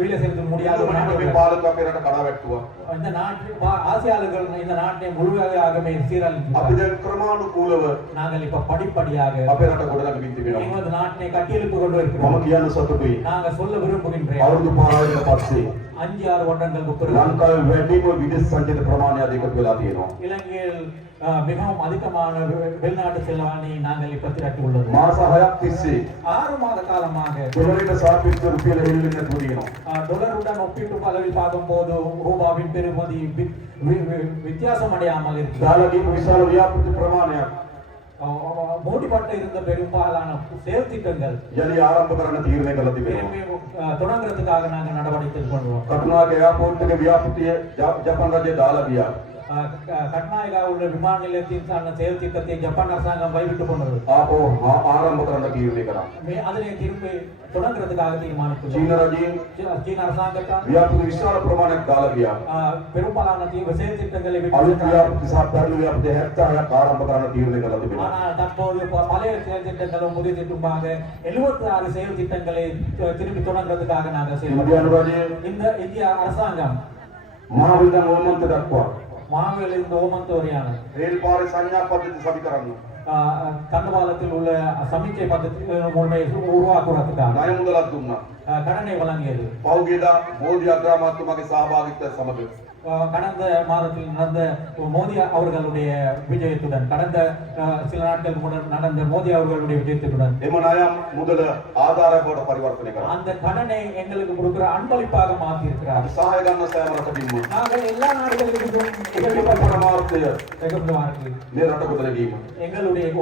வீழ செலுத்த முடியாத ஒரு මේ நாடு. පාලක අපේ රට කඩාවැටුවා. இந்த நாட்டு ஆசியாளர்கள் இந்த நாட்டை முழுமையாகவே අපි சீரழித்தார்கள். දැන් ක්‍රමානුකූලව நாங்கள் இப்ப படிப்படியாக අපේ රට ගොඩනගමින් තිබෙනවා. எமது நாட்டை கட்டியெழுப்பு கொண்டு මම இருக்கிறோம். කියන්න සතුටුයි. நாங்க சொல்ல விரும்புகின்றேன், අවුරුදු 5කට පස්සේ 5-6 வருடங்களுக்கு பிறகு ලංකාවේ වැඩිම විදේශ සංචිත ප්‍රමාණය අධික වෙලා තියෙනවා. இலங்கையில் மிகவும் அதிகமான வெளிநாட்டு செலவாணி நாங்கள் இப்ப திரட்டி உள்ளது. මාස 6ක් තිස්සේ 6 மாத காலமாக ඩොලරයට සාපේක්ෂව රුපියල හෙල්ලෙන්නේ නැතුව තියෙනවා. டாலருடன் ஒப்பிட்டு அளவில் பார்க்கும்போது ரூபாவின் பெறுமதி வித்தியாசம் அடையாமல் இருக்கிறது. දාලා දීපු විශාල ව්‍යාපෘති ප්‍රමාණයක් மூடிப்பட்டு இருந்த பெரும்பாலான செயல் திட்டங்கள் යලි ආරම්භ කරන්න තීරණය කළා තිබෙනවා. தொடங்குறதுக்காக நாங்க நடவடிக்கை கொள்வோம். කටුනායක එයාපෝට් එක ව්‍යාපෘතිය ජපාන් රජය දාලා ගියා. கட்நாயகா உள்ள விமான நிலையத்தின் செயல் திட்டத்தை ஜப்பான் அரசாங்கம் கைவிட்டு போனது. ආපෝ ආරම්භ කරන්න තීරණය කළා. அதனை திரும்பி தொடங்குறதுக்காக தீர்மானித்தது. චීන රජයෙන් சீன அரசாங்கத்தால் ව්‍යාපෘති විශාල ප්‍රමාණයක් දාලා ගියා. பெரும்பாலான செயல் திட்டங்களை අලුත් ව්‍යාපෘති සහ පැරණි ව්‍යාපෘති 76ක් ආරම්භ කරන්න තීරණය කළා තිබෙනවා. ஆனால் தற்போது பழைய செயல் திட்டங்களும் புதிய திட்டமாக 76 செயல் திட்டங்களை திரும்பி தொடங்குறதுக்காக நாங்கள் செயல்படுகிறோம். இந்த இந்திய அரசாங்கம் මහාවිද්‍යාල ඕමන්ත දක්වා மாநில ஓமந்த் வரையான රේල් පාරේ සංඥා පද්ධති සවි කරන්න. கண்டவாளத்தில் உள்ள சமிக்கை பద్ధதி முழுமை உருவாக்குறதுக்காக ණය මුදලක් දුන්නා. கடனை வழங்கியது. පෞගේදා මෝදි අග්‍රාමාත්‍යතුමාගේ සහභාගීත්වය සමග கடந்த மாதத்தில் நடந்த மோடி அவர்களுடைய விஜயத்துடன் கடந்த சில நாட்களுக்கு முன்னர் நடந்த மோடி அவர்களுடைய விஜயத்துடன் එම ණය මුදල ආධාරයක් බවට පරිවර්තනය කරා. அந்த கடனை எங்களுக்கு கொடுக்கிற அன்பளிப்பாக மாற்றி இருக்கிறார். සහාය ගන්න සෑම රටකින්ම நாங்கள் எல்லா நாடுகளிலும் ඒකේ පරමාර්ථය எங்களுடைய මේ රට ගොඩ නැගීම.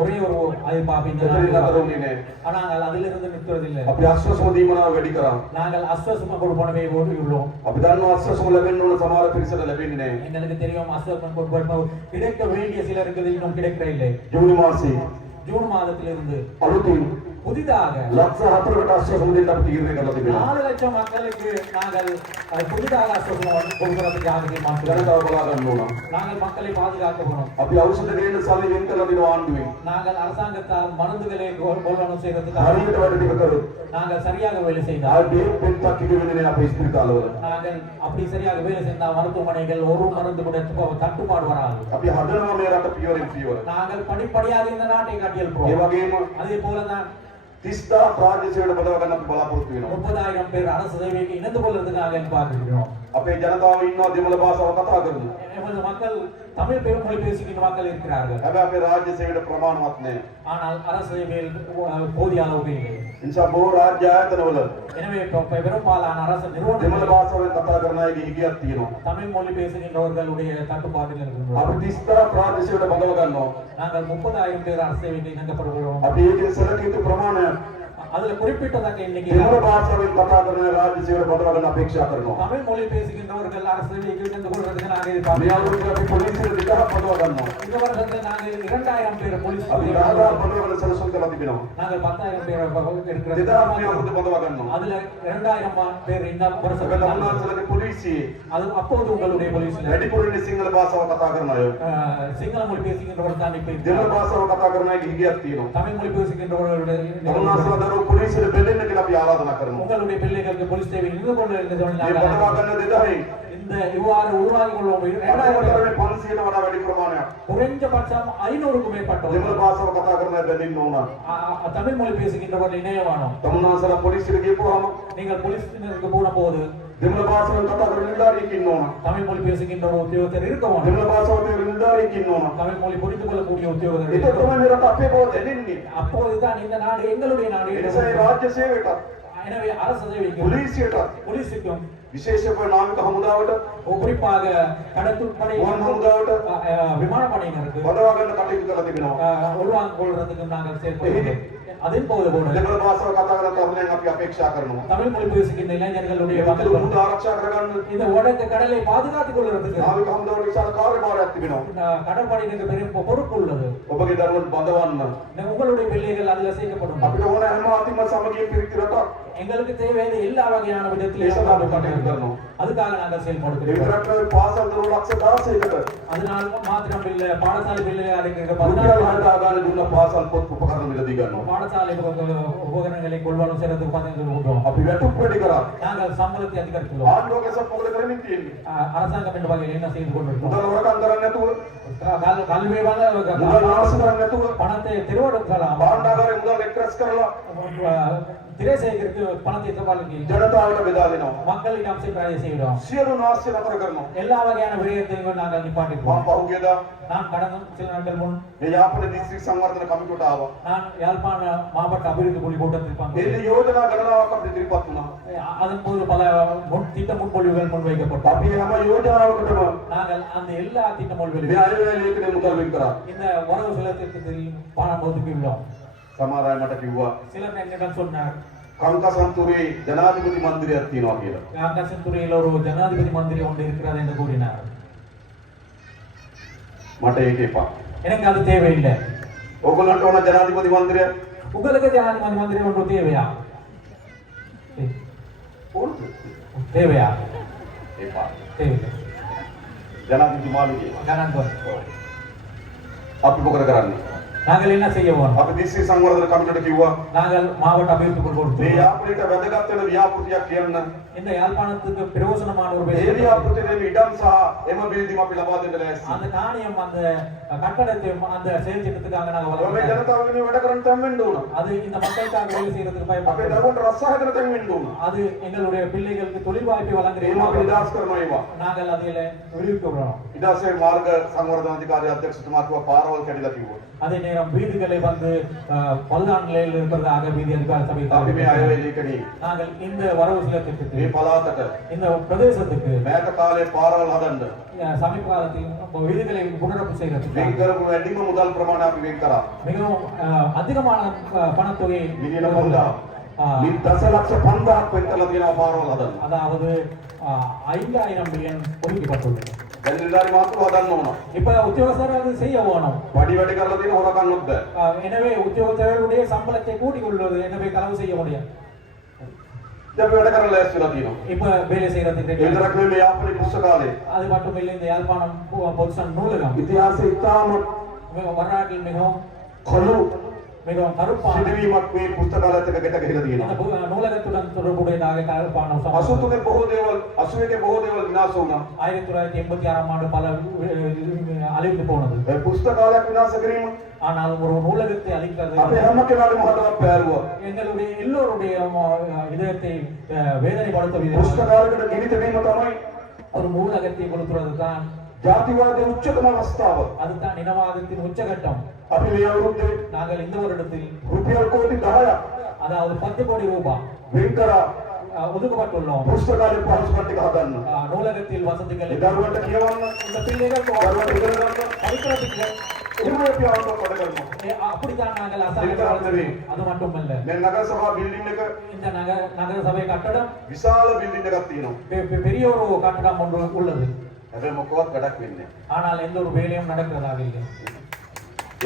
ஒரே ஒரு எதிர்பார்ப்பு இந்த එතනින් நாட்டில். නතර වුණේ නැහැ. ஆனால் அதிலிருந்து நிற்கிறதில்லை. අපි අස්වැසුම දීමනාව වැඩි කරා. நாங்கள் அஸ்வசும கொடுப்பனவே ஓடியுள்ளோம். අපි දන්නවා අස්වැසුම ලැබෙන්න ඕන සමහර පිරිසට ලැබෙන්නේ නැහැ. எங்களுக்கு தெரியும் அஸ்வசும கொடுப்பன கிடைக்க வேண்டிய சிலருக்கு இன்னும் கிடைக்கவில்லை. ජූනි මාසයේ ஜூன் மாதத்திலிருந்து අලුතින් புதிதாக ලක්ෂ 4කට අස්වැසුම දෙන්න අපි තීරණය කරලා තිබෙනවා. 4 லட்சம் மக்களுக்கு நாங்கள் புதிதாக அஸ்வசும கொடுக்கிறதுக்காக தீர்மானிக்கிறோம். ජනතාව බලා ගන්න ඕන. நாங்கள் மக்களை பாதுகாக்க போறோம். අපි ඖෂධ ගේන්න සල්ලි වෙන් කරලා දෙනවා ආණ්ඩුවෙන්. நாங்கள் அரசாங்கத்தால் மருந்துகளை கொள்வனவு செய்வதற்காக හරියට වැඩ ටික කරොත් நாங்கள் சரியாக வேலை செய்தால் ආ ඩේට් පෙත්තක් ඉගෙනගෙන නැහැ අපේ ස්පිරිතාලවල. நாங்கள் அப்படி சரியாக வேலை செய்தால் மருத்துவமனைகள் ஒரு மருந்து கூட தட்டுப்பாடு வராது. අපි හදනවා මේ රට පියවරෙන් පියවර. நாங்கள் படிப்படியாக இந்த நாட்டை ඒ கட்டியெழுப்புவோம். වගේම அதே போலதான் 30000 රාජ්‍ය සේවයට බදව ගන්න අපි බලාපොරොත්තු වෙනවා. 30,000 பேர் அரசு சேவைக்கு இணைந்து கொள்வதற்காக பார்க்கிறோம். අපේ ජනතාව ඉන්නවා දෙමළ භාෂාව කතා කරන. எமது மக்கள் தமிழ் பெருமொழி பேசுகின்ற மக்கள் இருக்கிறார்கள். හැබැයි අපේ රාජ්‍ය සේවයට ප්‍රමාණවත් නැහැ. ஆனால் அரசு சேவையில் போதிய அளவுக்கு இல்லை. නිසා බොහෝ රාජ්‍ය ආයතනවල எனவே பெரும்பாலான அரசு දෙමළ நிறுவனங்கள் භාෂාවෙන් කතා කරන අයගේ හිගියක් තියෙනවා. தமிழ் மொழி பேசுகின்றவர்களுடைய தட்டுப்பாட்டில் இருக்கின்றோம். අපි 30000 රාජ්‍ය සේවයට බදව ගන්නවා. நாங்கள் 30,000 பேர் அரசு சேவைக்கு இணைக்கப்படுகிறோம். අපි ඒකේ සැලකිය යුතු ප්‍රමාණයක් அதுல குறிப்பிட்டதாக இன்னைக்கு දෙමළ භාෂාවෙන් කතා කරන රාජ්‍ය සේවයට බදව ගන්න අපේක්ෂා කරනවා. தமிழ் மொழி பேசுகின்றவர்கள் அரசு சேவைக்கு இணைந்து கொள்வதற்கு நாங்கள் මේ எதிர்பார்க்கிறோம். අවුරුද්දේ අපි පොලිසියට 2000ක් බදව ගන්නවා. இந்த வருடத்தில் நாங்கள் 2000 பேர் போலீஸ் අපි 1000 බදව ගන්න සැලසුම් කරලා තිබෙනවා. நாங்கள் 10,000 பேர் இருக்கிறது. 2000 මේ අවුරුද්දේ බදව ගන්නවා. அதுல 2000 பேர் இந்த வருஷம் අපේ තමුන්නාන්සලගේ පොලිසියේ அது அப்போது உங்களுடைய போலீஸ்ல වැඩිපුර ඉන්නේ සිංහල භාෂාව කතා කරන අය. சிங்கள மொழி பேசுகின்றவர்கள் தான் இப்ப දෙමළ இருக்கிறார்கள். භාෂාව කතා කරන අයගේ හිගියක් තියෙනවා. தமிழ் மொழி பேசுகின்றவர்களுடைய තමුන්නාන්සලා දරුවෝ පොලිසියට බෙදෙන්න කියලා අපි ආරාධනා කරනවා. உங்களுடைய பிள்ளைகளுக்கு போலீஸ் சேவையில் இருந்து கொண்டு இருந்ததை මේ நாங்கள் බදවා ගන්න 2000යි இந்த இவ்வாறு உருவாகி கொள்வோம். 2000 பேர் අපේ 500ට වඩා වැඩි ප්‍රමාණයක් குறைஞ்சபட்சம் 500க்கும் மேற்பட்டவர்கள் දෙමළ භාෂාව කතා කරන අය බෙදෙන්න ඕන. தமிழ் மொழி பேசுகின்றவர்கள் இணையவானோம். තමුන්නාන්සලා පොලිසියට ගියපුවාම நீங்கள் போலீஸ்க்கு போன போது දෙමළ භාෂාවෙන් කතා කරන නිලධාරියෙක් ඉන්න ඕන. தமிழ் மொழி பேசுகின்ற ஒரு உத்தியோகத்தர் இருக்க வேண்டும். දෙමළ භාෂාව තේරෙන නිලධාරියෙක් ඉන්න ඕන. தமிழ் மொழி புரிந்து கொள்ளக்கூடிய உத்தியோகத்தர் ඒක இருக்க வேண்டும். තමයි මේ රට අපේ බව දැනෙන්නේ. அப்போதுதான் இந்த நாடு எங்களுடைய நாடு. ඒ නිසා මේ රාජ්‍ය සේවයටත් எனவே அரசு சேவைக்கும் පොලිසියටත් போலீஸுக்கும் විශේෂයෙන්ම නාවික හමුදාවට குறிப்பாக கடற்படை ගුවන් හමුදාවට விமானப்படையினருக்கு බදවා ගන්න කටයුතු කරලා තිබෙනවා. உள்வாங்கிக் கொள்றதுக்கு நாங்கள் செயல்படுகிறோம். அதே போல கூட දෙමළ භාෂාව කතා කරන තරුණයන් අපි අපේක්ෂා කරනවා. தமிழ் மொழி பேசுகின்ற இளைஞர்களுடைய මේ மக்கள் මුහුද ආරක්ෂා කරගන්න இந்த உலக கடலை பாதுகாத்துக் கொள்றதுக்கு නාවික හමුදාවට විශාල කාර්යභාරයක් තිබෙනවා. கடற்படையினருக்கு பெரும் பொறுப்பு உள்ளது. ඔබගේ දරුවන් බඳවන්න உங்களுடைய பிள்ளைகள் அதுல சேர்க்கப்படும். අපිට ඕන හැම අතිම සමගිය පිරිති රටක්. எங்களுக்கு தேவையான எல்லா வகையான விதத்திலும் அதுக்காக நாங்கள் ඒ செயல்படுகிறோம். විතරක් නෙවෙයි පාසල් දරුවෝ ලක්ෂ 16කට அதனால் மாத்திரம் இல்ல பாடசாலை பிள்ளைகள் රුපියල් 14 60000 දුන්න පාසල් පොත් උපකරණ මිලදී ගන්නවා. பாடசாலை உபகரணங்களை கொள்வனம் செய்யறதுக்கு 15 கொடுக்கிறோம். අපි වැටුප් වැඩි කරා. நாங்கள் சம்பளத்தை அதிகரித்துள்ளோம். ආණ්ඩුවක සපෝරට කරමින් තියෙන්නේ. அரசாங்கம் என்ற வகையில் என்ன செய்து கொண்டிருக்கிறோம்? මුදල් හොරකම් කරන්නේ නැතුව, கல்வி මුදල් නාශ කරන්නේ නැතුව, பணத்தை திருவடுக்கலாம் භාණ්ඩාගාරේ මුදල් එක්රැස් කරලා திரை சேகரித்து பணத்தை சவாலுக்கு ජනතාවට බෙදා දෙනවා. மக்களிடம் அம்சம் செய்கிறோம். සියලු නාස්ති නතර කරනවා. எல்லா வகையான விடயத்தையும் நாங்கள் මම நிப்பாட்டிப்போம். පහුගියදා நான் கடந்த சில நாட்கள் முன் මේ යාපන දිස්ත්‍රික් සංවර්ධන කමිටුවට ආවා. நான் யாழ்ப்பாண மாவட்ட அபிவிருத்தி குழு கூட்டத்தில் මේ பங்கேற்றேன். යෝජනා ගණනාවක් අපිට ඉදිරිපත් වුණා. அதன் போது பல திட்ட முன்மொழிவுகள் முன்வைக்கப்பட்டோம். අපි හැම යෝජනාවකටම நாங்கள் அந்த எல்லா திட்ட මේ முன்மொழிவுகள் අයවැය ලේඛනය මුදල් වෙන් කරා. இந்த வரவு செலவு திட்டத்தில் பணம் ஒதுக்கியுள்ளோம். සමහර අය මට කිව්වා சிலர் என்னிடம் சொன்னார் කංකසන්තුරේ ජනාධිපති මන්දිරයක් තියෙනවා කියලා. காங்கிரசின் துறையில் ஒரு ஜனாதிபதி மந்திரி ஒன்று இருக்கிறது என்று கூறினார். මට ඒක එපා. எனக்கு அது தேவையில்லை. ඕගොල්ලන්ට ඕන ජනාධිපති මන්දිරයක් உங்களுக்கு ஜனாதிபதி மந்திரி ஒன்று தேவையா? ඕනද? தேவையா? එපා. தேவையில்லை. ජනාධිපති මාලිගය. ஜனாதிபதி. අපි මොකද කරන්නේ? நாங்கள் என்ன செய்ய போறோம்? අපි දිස්ත්‍රික් සංවර්ධන කමිටුවට කිව්වා நாங்கள் மாவட்ட அபிவிருத்தி குழு මේ கொடுத்தோம். යාපනයට වැදගත් වෙන ව්‍යාපෘතියක් කියන්න. இந்த யாழ்ப்பாணத்துக்கு பிரயோசனமான ஒரு ඒ விஷயம். ව්‍යාපෘතියේ මේ ඉඩම් සහ එම බිල්දිම අපි ලබා දෙන්න ලෑස්ති. அந்த நாணயம் அந்த கட்டடத்தை அந்த செயல் திட்டத்துக்காக நாங்கள் ඔය මේ வழங்குகிறோம். ජනතාව වෙනුවෙන් වැඩ කරන්න තැන් වෙන්න ඕන. அது இந்த மக்களுக்காக வேலை செய்யறதுக்கு අපේ பயன்படுது. දරුවන්ට රස්සා හදන තැන් වෙන්න ඕන. அது எங்களுடைய பிள்ளைகளுக்கு தொழில் வாய்ப்பை ඒවා අපි வழங்குகிறோம். නිදහස් කරනවා ඒවා. நாங்கள் அதில் விடுவிக்கிறோம். ඊටසේ මාර්ග සංවර්ධන අධිකාරිය අධ්‍යක්ෂතුමා කිව්වා පාරවල් කැඩිලා කිව්වා. அதே நேரம் வீடுகளை வந்து பல்லான் நிலையில் இருக்கிறதாக வீதி அதிகார சபை අපි මේ අයවැය ලේඛනයේ நாங்கள் இந்த வரவு செலவு මේ திட்டத்தில் පළාතට இந்த பிரதேசத்துக்கு මෑත කාලේ පාරවල් හදන්න சமீப காலத்தில் வீடுகளை புனரமைப்பு செய்யறதுக்கு වෙන් කරපු වැඩිම මුදල් ප්‍රමාණය අපි වෙන් කරා. மிகவும் அதிகமான பணத்தொகை මිලියන 5000. මිල් දශලක්ෂ 5000ක් වෙන් කරලා තියෙනවා පාරවල් හදන්න. அதாவது 5000 மில்லியன் ஒதுக்கப்பட்டுள்ளது. දැන් නිලධාරි මාත්‍ර හදන්න ඕන. இப்ப உத்தியோகஸ்தர்கள் அது செய்ய வேணும். වඩි වැඩි කරලා තියෙන හොරකන්නොත් බෑ. எனவே உத்தியோகஸ்தர்களுடைய சம்பளத்தை கூட்டிக் கொள்வது எனவே களவு செய்ய முடியாது. දැන් අපි වැඩ කරලා ලෑස්තිලා තියෙනවා. இப்ப வேலை செய்யறதுக்கு ඒ විතරක් නෙමෙයි මේ යාපනයේ පුස්තකාලේ அது மட்டும் இல்லை இந்த யாழ்ப்பாணம் பொதுசன் நூலகம் ඉතිහාසයේ ඉතාම வரலாற்றில் மிகவும் කොළු மிகவும் கருப்பான සිදුවීමක් මේ පුස්තකාලයත් එක්ක ගැට ගහලා இந்த තියෙනවා. நூலகத்துடன் தொடர்புடையதாக கருப்பான 83 බොහෝ දේවල් 81 බොහෝ දේවල් විනාශ වුණා. 1986 ஆண்டு பல அழிந்து போனது. ඒ පුස්තකාලයක් විනාශ කිරීම ஆனால் ஒரு நூலகத்தை அழிக்கிறது අපේ හැම කෙනාගේම හදවත් පෑරුවා. எங்களுடைய எல்லோருடைய இதயத்தை வேதனைப்படுத்த விதம். පුස්තකාලයකට ගිනි තැබීම තමයි ஒரு நூலகத்தை கொடுக்கிறது தான் ජාතිවාදයේ උච්චතම අවස්ථාව. அதுதான் இனவாதத்தின் உச்சகட்டம். අපි මේ අවුරුද්දේ நாங்கள் இந்த வருடத்தில் රුපියල් කෝටි 10ක් அதாவது 10 கோடி ரூபாய் වෙන් කරා ஒதுக்கப்பட்டுள்ளோம். පුස්තකාලේ පහසුකම් ටික හදන්න. நூலகத்தில் வசதிகள் ඒ දරුවන්ට කියවන්න, இந்த பிள்ளைகள் දරුවන්ට ඉගෙන ගන්න, படிக்கிறதுக்கு එහෙම අපි ආවොත් වැඩ කරනවා. அப்படித்தான் நாங்கள் இருக்கிறது. அது மட்டுமல்ல මේ නගර සභා බිල්ඩින් එක இந்த நகர சபை கட்டடம் විශාල බිල්ඩින් එකක් තියෙනවා. பெரிய ஒரு கட்டடம் ஒன்று உள்ளது. හැබැයි මොකවත් වැඩක් වෙන්නේ නැහැ. ஆனால் எந்த ஒரு வேலையும் நடக்கிறதாக இல்லை.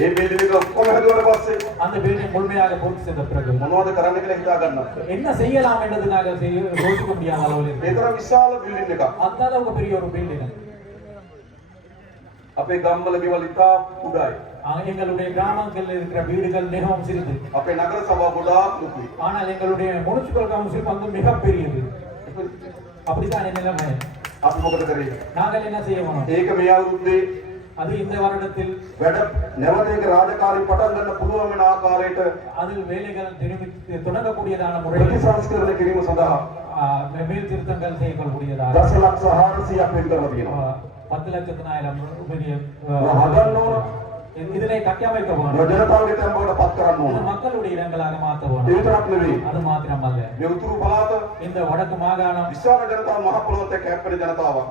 ඒ බිල්ඩින් එක ඔක්කොම හදුවට පස්සේ அந்த பில்டிங் முழுமையாக பூர்த்தி செய்த பிறகு මොනවද කරන්න කියලා හිතා ගන්නත්. என்ன செய்யலாம் என்றது நாங்கள் யோசிக்க முடியாத அளவில் මේ இருக்கு. තරම් විශාල බිල්ඩින් එකක්. அந்த அளவுக்கு பெரிய ஒரு பில்டிங். අපේ ගම්වල ගෙවල් ඉතා කුඩායි. எங்களுடைய கிராமங்களில் இருக்கிற வீடுகள் மிகவும் சிறிது. අපේ නගර සභාව ගොඩාක් ලොකුයි. ஆனால் எங்களுடைய முனிசிபல் கவுன்சில் வந்து மிக பெரியது. அப்படித்தான் நிலைமை. අපි මොකද කරේ? நாங்கள் என்ன செய்யணும்? ඒක මේ අවුරුද්දේ அது இந்த வருடத்தில் වැඩ නැවත ඒක රාජකාරී පටන් ගන්න පුළුවන් වෙන ආකාරයට அதில் வேலைகள் தொடங்கக்கூடியதான முறையில் ප්‍රතිසංස්කරණය කිරීම සඳහා மேல் திருத்தங்கள் செய்யக்கூடியதாக දශලක්ෂ 400ක් වෙන් කරලා තියෙනවා. 10,00,000 பெரிய හදන්න ඕන. இதனை கட்டியமைக்க මේ வேணும். ජනතාවගේ තැන් බවට පත් කරන්න இது ඕන. மக்களுடைய இடங்களாக மாற்ற ඒ வேணும். විතරක් නෙවෙයි. அது மாத்திரமல்ல මේ උතුරු පළාත இந்த வடக்கு மாகாணம் විශාල ජනතාව මහ පොළොවත් එක්ක හැප්පෙන ජනතාවක්.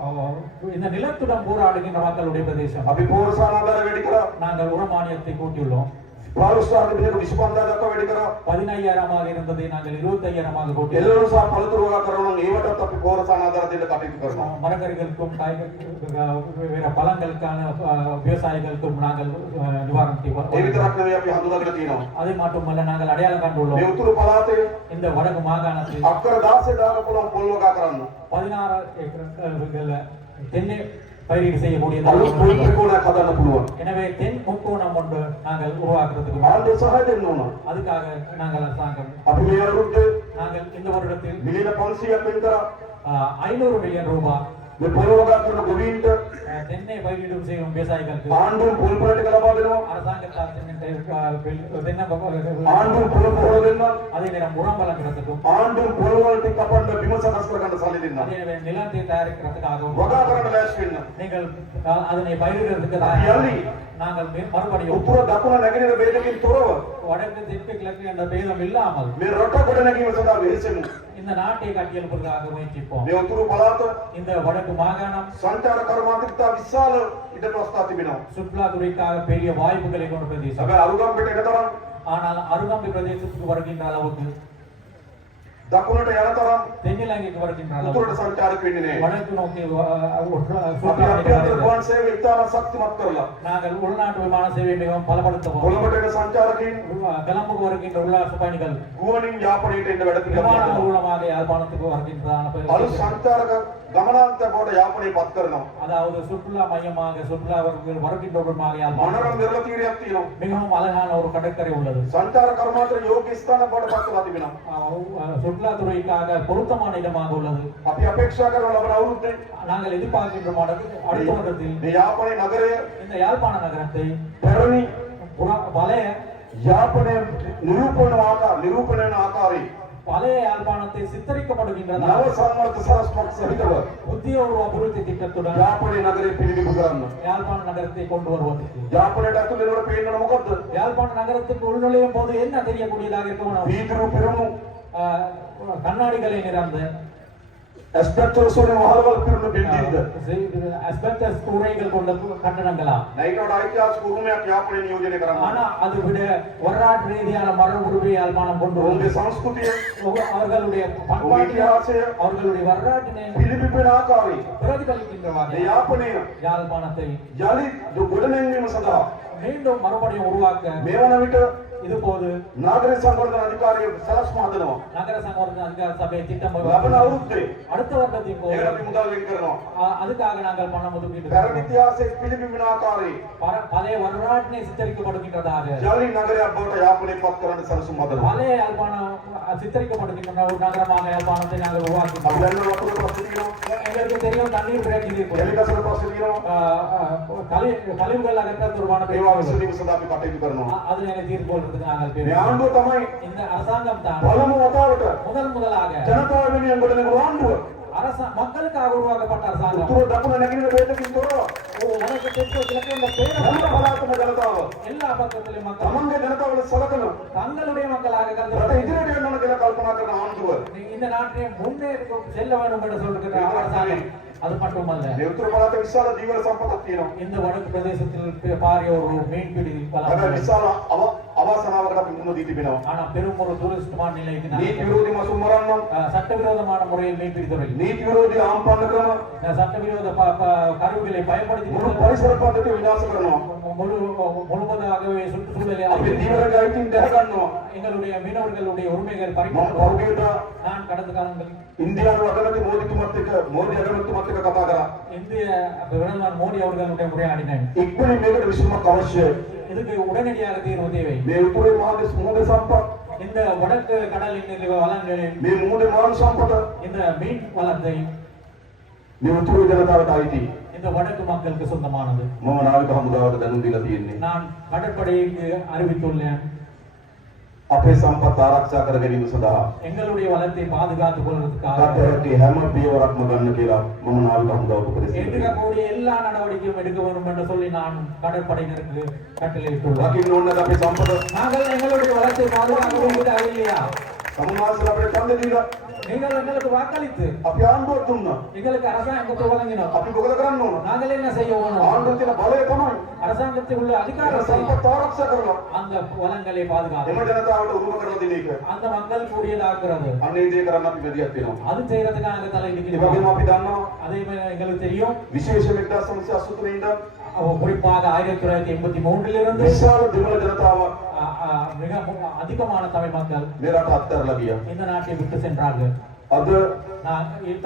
இந்த நிலத்துடன் போராடுகின்ற மக்களுடைய பிரதேசம். අපි පෝරසානාගාර වැඩි කරා. நாங்கள் உரமானியத்தை கூட்டியுள்ளோம். පාරිශ්‍රාමික බිලක 25000 දක්වා වැඩි කරා. 15,000 இருந்ததை நாங்கள் 25,000 கூட்டியுள்ளோம். එළවලු සහ පළතුරු වගා කරනවා නම් ඒවටත් අපි පෝරසානාගාර දෙන්න කටයුතු කරනවා. மரக்கறிகளுக்கும் வேற பழங்களுக்கான விவசாயிகளுக்கும் நாங்கள் நிவாரணத்தை ඒ විතරක් නෙවෙයි අපි හඳුනාගෙන තියෙනවා. அது மட்டுமல்ல நாங்கள் அடையாளம் මේ கண்டுள்ளோம். උතුරු පළාතේ இந்த வடக்கு மாகாணத்தில் අක්කර 16 දාග පුළුවන් පොල් වගා කරන්න. 16 ஏக்கர் தென்னை பயிரீடு செய்யக்கூடியது. අලුත් පොල් ත්‍රිකෝණයක් හදන්න පුළුවන්. எனவே தென் முக்கோணம் ஒன்று நாங்கள் உருவாக்குறதுக்கு ආණ්ඩුව සහාය දෙන්න ඕන. அதுக்காக நாங்கள் அரசாங்கம் අපි මේ අවුරුද්දේ நாங்கள் இந்த வருடத்தில் මිලියන 500ක් වෙන් කරා. 500 மில்லியன் ரூபாய் මේ පොළොව වගා කරන ගොවීන්ට தென்னை பயிரிடும் செய்யும் விவசாயிகளுக்கு ආණ්ඩුවෙන් පොල් පොලට ලබා දෙනවා. அரசாங்கத்தால் தென்னை ආණ්ඩුවෙන් පොළ පොහොර දෙන්නා. அதே நேரம் உரம் வழங்குறதுக்கும் ආණ්ඩුවෙන් පොළොව වලට කපන්න බිම සකස් කරගන්න සල්ලි දෙන්නා. அதே நேரம் நிலத்தை தயாரிக்கிறதுக்காகவும் වගා කරන්න ලෑස්ති වෙන්න. நீங்கள் அதனை பயிரிடுறதுக்கு යලි நாங்கள் மறுபடியும் උතුර දකුණ නැගෙනහිර වේදකින් තොරව வடக்கு தெற்கு கிழக்கு என்ற பேதம் இல்லாமல் මේ රට ගොඩ නැගීම සඳහා වෙහෙසෙමු. இந்த நாட்டை கட்டியெழுப்பதற்காக முயற்சிப்போம். මේ උතුරු පළාත இந்த வடக்கு மாகாணம் සංචාර කර්මාන්තකතා විශාල ඉඩ ප්‍රස්ථා තිබෙනවා. சுற்றுலாத்துறைக்காக பெரிய வாய்ப்புகளை கொண்ட பிரதேசம். හැබැයි අරුගම්පිට එක තරම් ஆனால் அருகம்பி பிரதேசத்துக்கு வருகின்ற அளவுக்கு දකුණට යන තරම් தென்னிலங்கைக்கு வருகின்ற அளவுக்கு උතුරට සංචාරක වෙන්නේ නැහැ. வடக்கு நோக்கி අපි අභ්‍යන්තර ගුවන් සේවය ඉතාම ශක්තිමත් කරලා நாங்கள் உள்நாட்டு விமான சேவை மிகவும் பலப்படுத்துவோம். කොළඹට එන සංචාරකයන් கிளம்புக்கு வருகின்ற உல்லாச பயணிகள் ගුවනින් යාපනයට එන්න වැඩ விமான පිළිවෙලක් மூலமாக யாழ்ப்பாணத்துக்கு வருகின்றதான අලුත් සංචාරක ගමනාන්තයක් බවට යාපනය පත් කරනවා. அதாவது சுற்றுலா மையமாக சுற்றுலாவர்கள் வருகின்றவர்களாக யாழ்ப்பாணம் මනරම් නිර්ල තීරයක් තියෙනවා. மிகவும் அழகான ஒரு கடற்கரை உள்ளது. සංචාර කර්මාන්තර යෝග්‍ය ස්ථානයක් බවට පත් කරලා තිබෙනවා. சுற்றுலாத்துறைக்காக பொருத்தமான இடமாக உள்ளது. අපි අපේක්ෂා කරන ලබන අවුරුද්දේ நாங்கள் எதிர்பார்க்கின்ற அடுத்த வருடத்தில் මේ යාපනයේ නගරය இந்த யாழ்ப்பாண நகரத்தை පැරණි பழைய යාපනය නිරූපණය වන ආකාරයේ பழைய யாழ்ப்பாணத்தை சித்தரிக்கப்படுகின்றன නව සම්මත සරස්පක් සහිතව புதிய ஒரு அபிவிருத்தி திட்டத்துடன் යාපනයේ නගරය පිළිබිඹු කරන්න. யாழ்ப்பாண நகரத்தை கொண்டு வருவதற்கு යාපනයට ඇතුල් වෙනකොට පේන්න මොකද්ද? யாழ்ப்பாண நகரத்துக்கு உள்நுழையும் போது என்ன தெரியக்கூடியதாக இருக்கணும்? පීතුරු පිරුණු கண்ணாடிகளை நிறந்த ඇස්බෙස්ටෝස් වලින් වහලවල් පිරුණු බිල්ඩින්ද asbestos கூரைகள் கொண்ட கட்டடங்களா? නයිටෝඩ ඓතිහාසික උරුමයක් යාපනයේ නියෝජනය කරන්න. ஆனா அதை விட வரலாற்று ரீதியான மரபு உரிமை யாழ்ப்பாணம் கொண்டு ඔවුන්ගේ සංස්කෘතිය அவர்களுடைய பண்பாட்டு ඉතිහාසය அவர்களுடைய வரலாற்றினை පිළිබිඹෙන ආකාරයේ பிரதிபலிக்கின்ற මේ வகையில் යාපනය யாழ்ப்பாணத்தை යලි ගොඩනැංවීම සඳහා மீண்டும் மறுபடியும் உருவாக்க මේ වන විට இதுபோது නාගරික සංවර්ධන අධිකාරිය සලස්ම හදනවා. நகர சங்கவர்த்தன அதிகார சபை திட்டம் ලබන අවුරුද්දේ அடுத்த வருடத்தின் போது ඒකට අපි මුදල් වෙන් කරනවා. அதுக்காக நாங்கள் பணம் ஒதுக்கீடு පැරණි ඉතිහාසයේ පිළිබිඹෙන ආකාරයේ பழைய வரலாற்றினை சித்தரிக்கப்படுகின்றதாக යලි නගරයක් බවට යාපනය පත් කරන්න සලසුම් හදනවා. பழைய யாழ்ப்பாணம் சித்தரிக்கப்படுகின்ற ஒரு நகரமாக யாழ்ப்பாணத்தை நாங்கள் අපි உருவாக்கின்றோம். දැන් වතුර ප්‍රශ්න තියෙනවා. எங்களுக்கு தெரியும் தண்ணீர் பிரச்சனை இருக்கு. කැමිකල් ප්‍රශ්න තියෙනවා. கழிவுகள் அகற்ற தொடர்பான ඒවා විසඳීම සඳහා අපි කටයුතු කරනවා. அது நாங்கள் தீர்ப்பு கொள்றதுக்கு நாங்கள் මේ பேசுவோம். ආණ්ඩුව තමයි இந்த அரசாங்கம் தான் පළමු වතාවට முதலாக ජනතාව වෙනුවෙන් ගොඩනැගුණු ආණ්ඩුව. மக்களுக்காக உருவாக்கப்பட்ட அரசாங்கம். උතුර දකුණ නැගෙනහිර වේදකින් තොරව உனக்கு தெற்கு கிழக்கு இந்த பேர හැම පළාතම ජනතාව எல்லா பக்கத்திலும் மக்கள் තමන්ගේ ජනතාවල සලකන தங்களுடைய மக்களாக රට கருது ඉදිරියට යන්න ඕන කියලා කල්පනා කරන ආණ්ඩුව. இந்த நாட்டை முன்னேறி செல்ல வேண்டும் என்று சொல்லுகிற அரசாங்கம். அது மட்டுமல்ல, මේ උතුර පළාත විශාල ජීවන සම්පතක් තියෙනවා. இந்த வடக்கு பிரதேசத்தில் பாரிய ஒரு மீன்பிடி හැබැයි வளம். විශාල අවාසනාවකට අපි මුහුණ දී තිබෙනවා. ஆனா பெரும் ஒரு டூரிஸ்ட் நிலைக்கு නීති நாங்கள் විරෝධී මසුම් මරන්නම් சட்டவிரோதமான முறையில் மீன்பிடி துறை නීති විරෝධී ආම්පන්න ක්‍රම சட்டவிரோத கருவிகளை பயன்படுத்தி මුළු පරිසර පද්ධතිය විනාශ කරනවා. முழுவதாகவே சுற்றுச்சூழலை අපි දීවරගේ අයිතීන් දැහ ගන්නවා. எங்களுடைய மீனவர்களுடைய உரிமைகள் මම பறிக்கப்படும். පෞද්ගලිකව நான் கடந்த காலங்களில் ඉන්දියානු අගමැති මෝදිතුමත් එක්ක මෝදි අගමැතිතුමත් එක්ක කතා කරා. இந்திய பிரதமர் மோடி அவர்களுடைய உரையாடினேன். ඉක්මනින් මේකට විසඳුමක් අවශ්‍යයි. இதுக்கு உடனடியாக தீர்வு தேவை. මේ උතුරේ මහදේශ මුහුදේ සම්පත් இந்த வடக்கு கடலின் வளங்களில் මේ මුහුදේ මානව සම්පත இந்த மீன் வளத்தை මේ උතුරේ ජනතාවට අයිති. இந்த வடக்கு மக்களுக்கு சொந்தமானது. මම නාවික හමුදාවට දැනුම් දීලා තියෙන්නේ. நான் கடற்படைக்கு அறிவித்துள்ளேன். අපේ සම්පත් ආරක්ෂා කර ගැනීම සඳහා எங்களுடைய வளத்தை பாதுகாத்துக் கொள்வதற்காக රටේ හැම පියවරක්ම ගන්න කියලා මම නාවික හමුදාවට උපදෙස් දෙනවා. எடுக்கக்கூடிய எல்லா நடவடிக்கையும் எடுக்க வேண்டும் என்று சொல்லி நான் கடற்படையினருக்கு கட்டளையிட்டுள்ளேன். රකින්න ඕනේ අපේ සම්පත. நாங்கள் எங்களுடைய வளத்தை பாதுகாக்க வேண்டியதாக இல்லையா? සමාජශීලී අපේ ඡන්දය දීලා நீங்கள் எங்களுக்கு வாக்களித்து අපි ආණ්ඩුවක් දුන්නා. எங்களுக்கு அரசாங்கத்தை வழங்கினோம். අපි මොකද කරන්න ඕන? நாங்கள் என்ன செய்ய வேணும்? ආණ්ඩුවේ තියෙන බලය තමයි அரசாங்கத்தில் உள்ள ඒ அதிகாரத்தை සම්පත් ආරක්ෂා කරනවා. அந்த வளங்களை பாதுகாக்க එම ජනතාවට උරුම කරලා දෙන එක. அந்த மக்களுக்கு உரியதாக்குறது. අන්න ඒ දේ කරන්න අපි වැදියක් වෙනවා. அது செய்யறதுக்கு நாங்க தலை ඒ වගේම நிற்கிறோம். අපි දන්නවා அதே மாதிரி எங்களுக்கு தெரியும், විශේෂ 1983 ඉඳන් குறிப்பாக 1983 විශාල දෙමළ ජනතාව மிக அதிகமான தமிழ் மக்கள் මේ රට අත්හැරලා ගියා. இந்த நாட்டை விட்டு சென்றார்கள். අද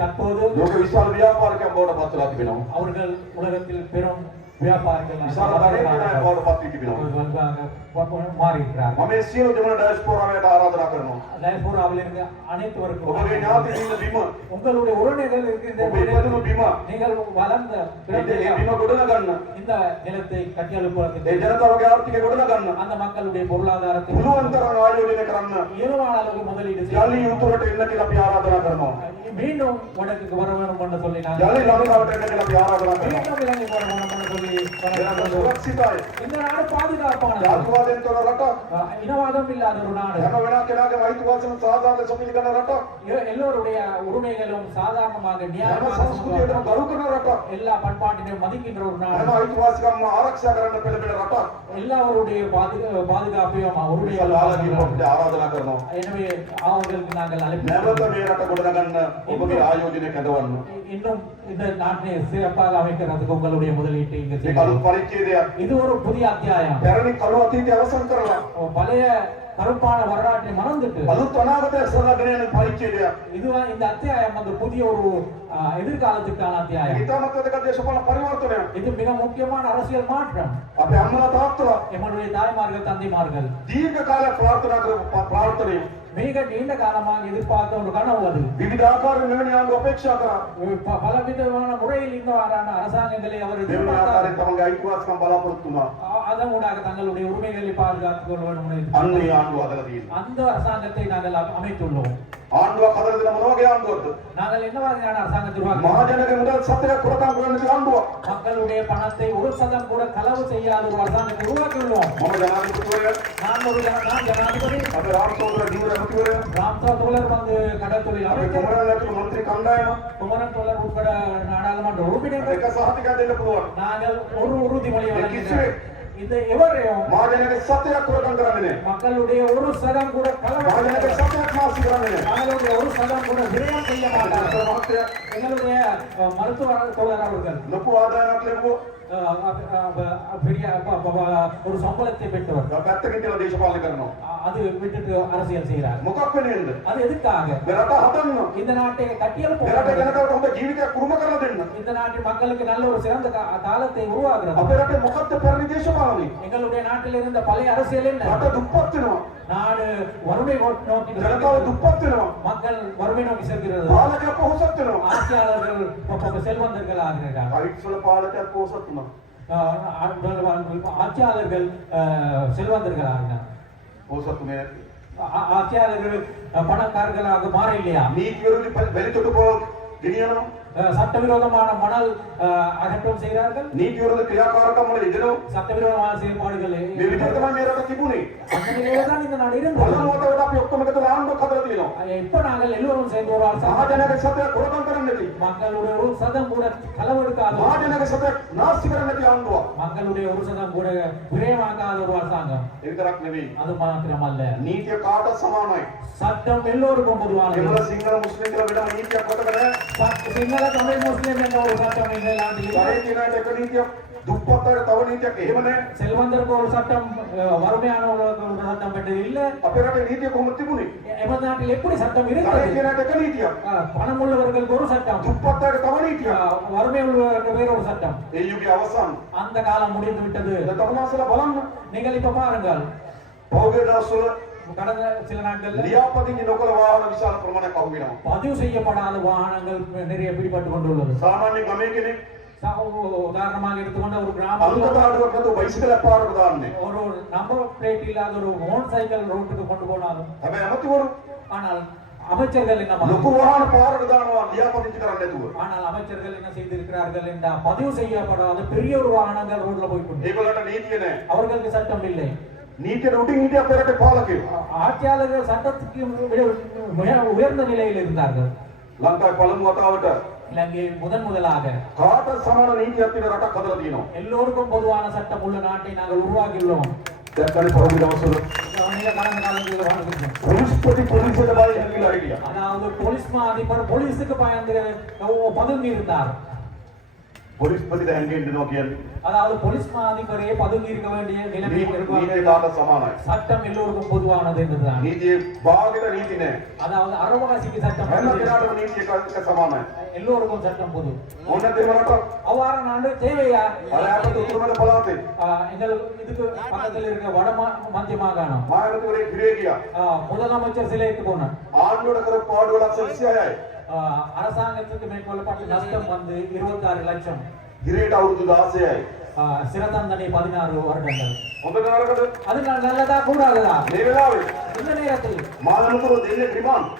தற்போது ලෝක විශාල ව්‍යාපාරිකයන් බවට පත් වෙලා තිබෙනවා. அவர்கள் உலகத்தில் பெரும் வியாபாரிகள் විශාල ධනය තියෙන අය බවට පත් වී තිබෙනවා. மாறி இருக்கிறார்கள். මම මේ සියලු දෙමළ ඩයස්පෝරාවට ආරාධනා කරනවා. டயஸ்போராவில் இருந்து அனைத்துவருக்கும் ඔබගේ ඥාතීන් ඉන්න බිම உங்களுடைய உறவினர்கள் இருக்கின்ற ඔබ ඉපදුණු බිම நீங்கள் வளர்ந்த ඒ බිම ගොඩනගන්න. இந்த நிலத்தை கட்டியெழுப்புவதற்கு ඒ ජනතාවගේ ආර්ථිකය ගොඩනගන්න. அந்த மக்களுடைய பொருளாதாரத்தை පුළුවන් තරම් ආයෝජනය කරන්න. இயல்பான அளவு முதலீடு යලි செய்ய උතුරට එන්න කියලා අපි ආරාධනා කරනවා. மீண்டும் வடக்குக்கு வர வேண்டும் என்று சொல்லி நான் යලි ලංකාවට එන්න කියලා අපි ආරාධනා කරනවා. மீண்டும் இலங்கை வர வேண்டும் என்று சொல்லி එනක සුරක්ෂිතයි. இந்த நாடு பாதுகாப்பானது ජාතිවාදයෙන් තොර රටක්. இனவாதம் இல்லாத ஒரு நாடு හැම වෙනක් කෙනාගේම අයිතිවාසිකම් සාධාරණ සොපිලිකන රටක්. எல்லோருடைய உரிமைகளும் சாதாரணமாக හැම நியாயமாக සංස්කෘතියකටම ගරු කරන රටක්. எல்லா பண்பாட்டினையும் மதிக்கின்ற ஒரு හැම நாடு අයිතිවාසිකම්ම ආරක්ෂා කරන්න පෙළඹෙන රටක්. எல்லாருடைய பாதுகாப்பையும் அவருடைய ලාලගේ අපිට ආරාධනා කරනවා. எனவே அவர்களுக்கு நாங்கள் නැවත அழைப்பு මේ රට ගොඩනගන්න ඔබගේ ආයෝජනය කැඳවන්න. இன்னும் இந்த நாட்டை சிறப்பாக அமைக்கிறதுக்கு உங்களுடைய முதலீட்டை இங்கு මේ කලු செய்யுங்கள். පරිච්ඡේදයක් இது ஒரு புதிய அத்தியாயம் පැරණි කළු අතීතය අවසන් කරලා பழைய கருப்பான வரலாற்றை மறந்துட்டு අලුත් අනාගතයක් සලකගෙන යන පරිච්ඡේදයක්. இதுவா இந்த அத்தியாயம் வந்து புதிய ஒரு எதிர்காலத்துக்கான அத்தியாயம். ඉතාමත් වැදගත් දේශපාලන පරිවර්තනයක්. இது மிக முக்கியமான அரசியல் மாற்றம். අපේ අම්මලා තාත්තලා எங்களுடைய தாய்மார்கள் தந்தைமார்கள் දීර්ඝ කාලයක් ප්‍රාර්ථනා කරපු ප්‍රාර්ථනය மிக நீண்ட காலமாக எதிர்பார்த்த ஒரு கனவு அது. විවිධ ආකාරයෙන් මෙවැනි ආණ්ඩු අපේක්ෂා කරා. பலவிதமான முறையில் இந்த அரசாங்கங்களை அவர் මෙවැනි எதிர்பார்த்தார். ආකාරයෙන් තමන්ගේ අයිතිවාසිකම් බලාපොරොත්තු වුණා. அதன் ஊடாக தங்களுடைய உரிமைகளை பாதுகாத்துக் கொள்ள வேண்டும் என்று අන්න ඒ ආණ්ඩුව හදලා තියෙනවා. அந்த அரசாங்கத்தை நாங்கள் அமைத்துள்ளோம். ආණ්ඩුවක් හදලා දෙන මොන වගේ ආණ්ඩුවක්ද? நாங்கள் என்ன மாதிரியான அரசாங்கத்தை உருவாக்க මහජනගේ මුදල් සත්‍යයක් කොරකම් කරන්න තියෙන ආණ්ඩුවක්. மக்களுடைய பணத்தை ஒரு சதம் கூட களவு செய்யாத ஒரு அரசாங்கத்தை உருவாக்கியுள்ளோம். මම ජනාධිපතිවරයා நான் ஜனாதிபதி අපේ රාමසෝදර දීවර ඇමතිවරයා ராம்சா தோழர் வந்து கடற்தொழில் අපේ அமைச்சர் කුමරන් ඇතුළු මන්ත්‍රී කණ්ඩායම குமரன் தோழர் உட்பட நாடாளுமன்ற உறுப்பினர்கள் එක සහතිකයක් දෙන්න පුළුවන්. நாங்கள் ஒரு உறுதிமொழி කිසිවෙක් வழங்குகிறோம். இது எவரையும் මහජනගේ සත්‍යයක් කොරකම් කරන්නේ නැහැ. மக்களுடைய ஒரு சதம் கூட களவு මහජනගේ සත්‍යයක් නාස්ති කරන්නේ නැහැ. மக்களுடைய ஒரு சதம் கூட விரயம் செய்ய மாட்டார்கள். මහත්තයා எங்களுடைய மருத்துவ தோழர் அவர்கள் ලොකු ආදායමක් ලැබුවෝ பெரிய ஒரு சம்பளத்தை பெற்றவர் පැත්තකින් තියලා දේශපාලනය කරනවා. அது விட்டுட்டு அரசியல் செய்கிறார். මොකක් වෙන්නේද? அது எதுக்காக? මේ රට හදන්න. இந்த நாட்டை මේ රට கட்டியெழுப்ப ජනතාවට හොඳ ජීවිතයක් උරුම කරලා දෙන්න. இந்த நாட்டின் மக்களுக்கு நல்ல ஒரு சிறந்த காலத்தை உருவாக்குறது. අපේ රටේ මොකක්ද පැරණි දේශපාලනය? எங்களுடைய நாட்டில் இருந்த பழைய அரசியல் என்ன? රට දුප්පත් වෙනවා. நாடு வறுமை நோக்கி ජනතාව දුප්පත් වෙනවා. மக்கள் வறுமை நோக்கி செல்கிறது. පාලකයා පොහොසත් වෙනවා. ஆட்சியாளர்கள் செல்வந்தர்கள் ஆகிறார்கள். අයිට්ස් වල පාලකයා පොහොසත් වුණා. ஆட்சியாளர்கள் செல்வந்தர்கள் ஆகினார். පොහොසත් උනේ නැති. ஆட்சியாளர்கள் பணக்காரர்களாக மாற இல்லையா? නීති විරෝධී වැලි තොටුපොළ ගෙනියනවා. சட்டவிரோதமான மணல் அகற்றம் செய்கிறார்கள். නීති විරෝධී ක්‍රියාකාරකම් වල යෙදෙනවා. சட்டவிரோதமான செயல்பாடுகள் මේ විදිහට තමයි මේ රට තිබුණේ. அந்த நிலையில தான் இந்த நாடு இருந்தது. බලනකොට අපි ඔක්කොම එකතු ආණ්ඩුවක් හදලා තියෙනවා. இப்ப நாங்கள் எல்லோரும் சேர்ந்து ஒரு அரசாங்கம் මහජනගේ සත්‍යයක් කොරකම් කරන්නේ නැති. மக்களுடைய ஒரு சதம் கூட களவெடுக்காத මහජනගේ සත්‍යයක් නාස්ති කරන්නේ නැති ආණ්ඩුවක්. மக்களுடைய ஒரு சதம் கூட விரயமாக்காத ஒரு அரசாங்கம். ඒ විතරක් නෙවෙයි. அது மாத்திரமல்ல, නීතිය කාටත් සමානයි. சட்டம் எல்லோருக்கும் பொதுவானது. දෙමළ සිංහල මුස්ලිම් කියලා වෙනම නීතියක් කොට නැහැ. சிங்கள தமிழ் முஸ்லிம் என்ற ஒரு சட்டம் இந்த நாட்டில் இல்லை. ගහේ තියෙන එක නීතියක්, දුප්පත් අයට තව නීතියක් එහෙම නැහැ. செல்வந்தருக்கு ஒரு சட்டம், வறுமையானவர்களுக்கு ஒரு சட்டம் என்றது இல்ல. අපේ රටේ නීතිය කොහොමද තිබුණේ? எமது நாட்டில் எப்படி சட்டம் ගහේ இருக்கிறது? තියෙන එක නීතියක්, பணம் உள்ளவர்களுக்கு ஒரு சட்டம், දුප්පත් අයට තව නීතියක්. வறுமை உள்ளவர்களுக்கு வேற ஒரு சட்டம். ඒ යුගයේ අවසන්. அந்த காலம் முடிந்து விட்டது. දැන් තමුන්සලා බලන්න. நீங்கள் இப்ப பாருங்கள், පෞගේ දවස්වල கடந்த சில நாட்கள்ல ලියාපදිංචි නොකළ වාහන විශාල ප්‍රමාණයක් අහු වෙනවා. பதிவு செய்யப்படாத வாகனங்கள் நிறைய பிடிபட்டு கொண்டுள்ளது. සාමාන්‍ය ගමේ කෙනෙක් உதாரணமாக எடுத்துக்கொண்ட ஒரு கிராமம் අංගතාඩුවක් නැතුව බයිසිකලයක් පාරට දාන්නේ. ஒரு நம்பர் பிளேட் இல்லாத ஒரு மோட்டார் சைக்கிள் ரோட்டுக்கு கொண்டு போனாலும், හැබැයි ඇමතිවරු ஆனால் அமைச்சர்கள் என்ன ලොකු பண்ணாங்க? වාහන පාරට දානවා ලියාපදිංචි කරන්නේ නැතුව. ஆனால் அமைச்சர்கள் என்ன செய்திருக்கிறார்கள் என்றால், பதிவு செய்யப்படாத பெரிய ஒரு வாகனங்கள் ரோட்ல போய் கொண்டு, ඒගොල්ලන්ට නීතිය නැහැ. அவர்களுக்கு சட்டம் இல்லை. නීතියට උඩින් හිටිය අපේ රටේ පාලකයෝ. ஆட்சியாளர்கள் சட்டத்துக்கு உயர்ந்த நிலையில் இருந்தார்கள். ලංකාවේ පළමු වතාවට இலங்கை முதலாக කාටත් සමාන නීතියක් තියෙන රටක් හදලා තියෙනවා. எல்லோருக்கும் பொதுவான சட்டம் உள்ள நாட்டை நாங்கள் உருவாக்கியுள்ளோம். දැක්කනේ පහුගිය දවස්වල நீங்க கடந்த காலங்களில் வாழ்ந்துருக்கோம். පොලිස්පති පොලිසියට බය හැංගිලා හිටියා. அதாவது போலீஸ் மா அதிபர் போலீஸுக்கு பயந்து பதுங்கி இருந்தார். පොලිස්පති දැන්ගෙන් දෙනවා කියන්නේ அதாவது போலீஸ் மா அதிபரே பதுங்கி இருக்க வேண்டிய நிலைமை නීතිය இருப்பாங்க. කාට සමානයි. சட்டம் எல்லோருக்கும் பொதுவானது என்றுதான். නීතියේ භාගයට නීති නැහැ. அதாவது அறவாசிக்கு சட்டம் හැම பொது. කෙනාටම නීතිය එක සමානයි. எல்லோருக்கும் சட்டம் பொது. මොන දෙමරට அவ்வாறு நாடு தேவையா? අර අපිට උතුරුමන පළාතේ எங்கள் இதுக்கு பக்கத்தில் இருக்க வட மத்திய மாகாணம் මායමතුරේ හිරේ ගියා. முதலமைச்சர் சிலைக்கு போனார். ආණ්ඩුවට කරපු පාඩුව ලක්ෂ 26යි. அரசாங்கத்துக்கு மேற்கொள்ளப்பட்ட நஷ்டம் வந்து 26 லட்சம். හිරේට අවුරුදු 16යි. சிறை தண்டனை 16 வருடங்கள். හොඳ නරකද? அது நல்லதா கூடாதா? මේ වෙලාවේ இந்த நேரத்தில் මායමතුර දෙන්නේ රිමාන්ඩ්.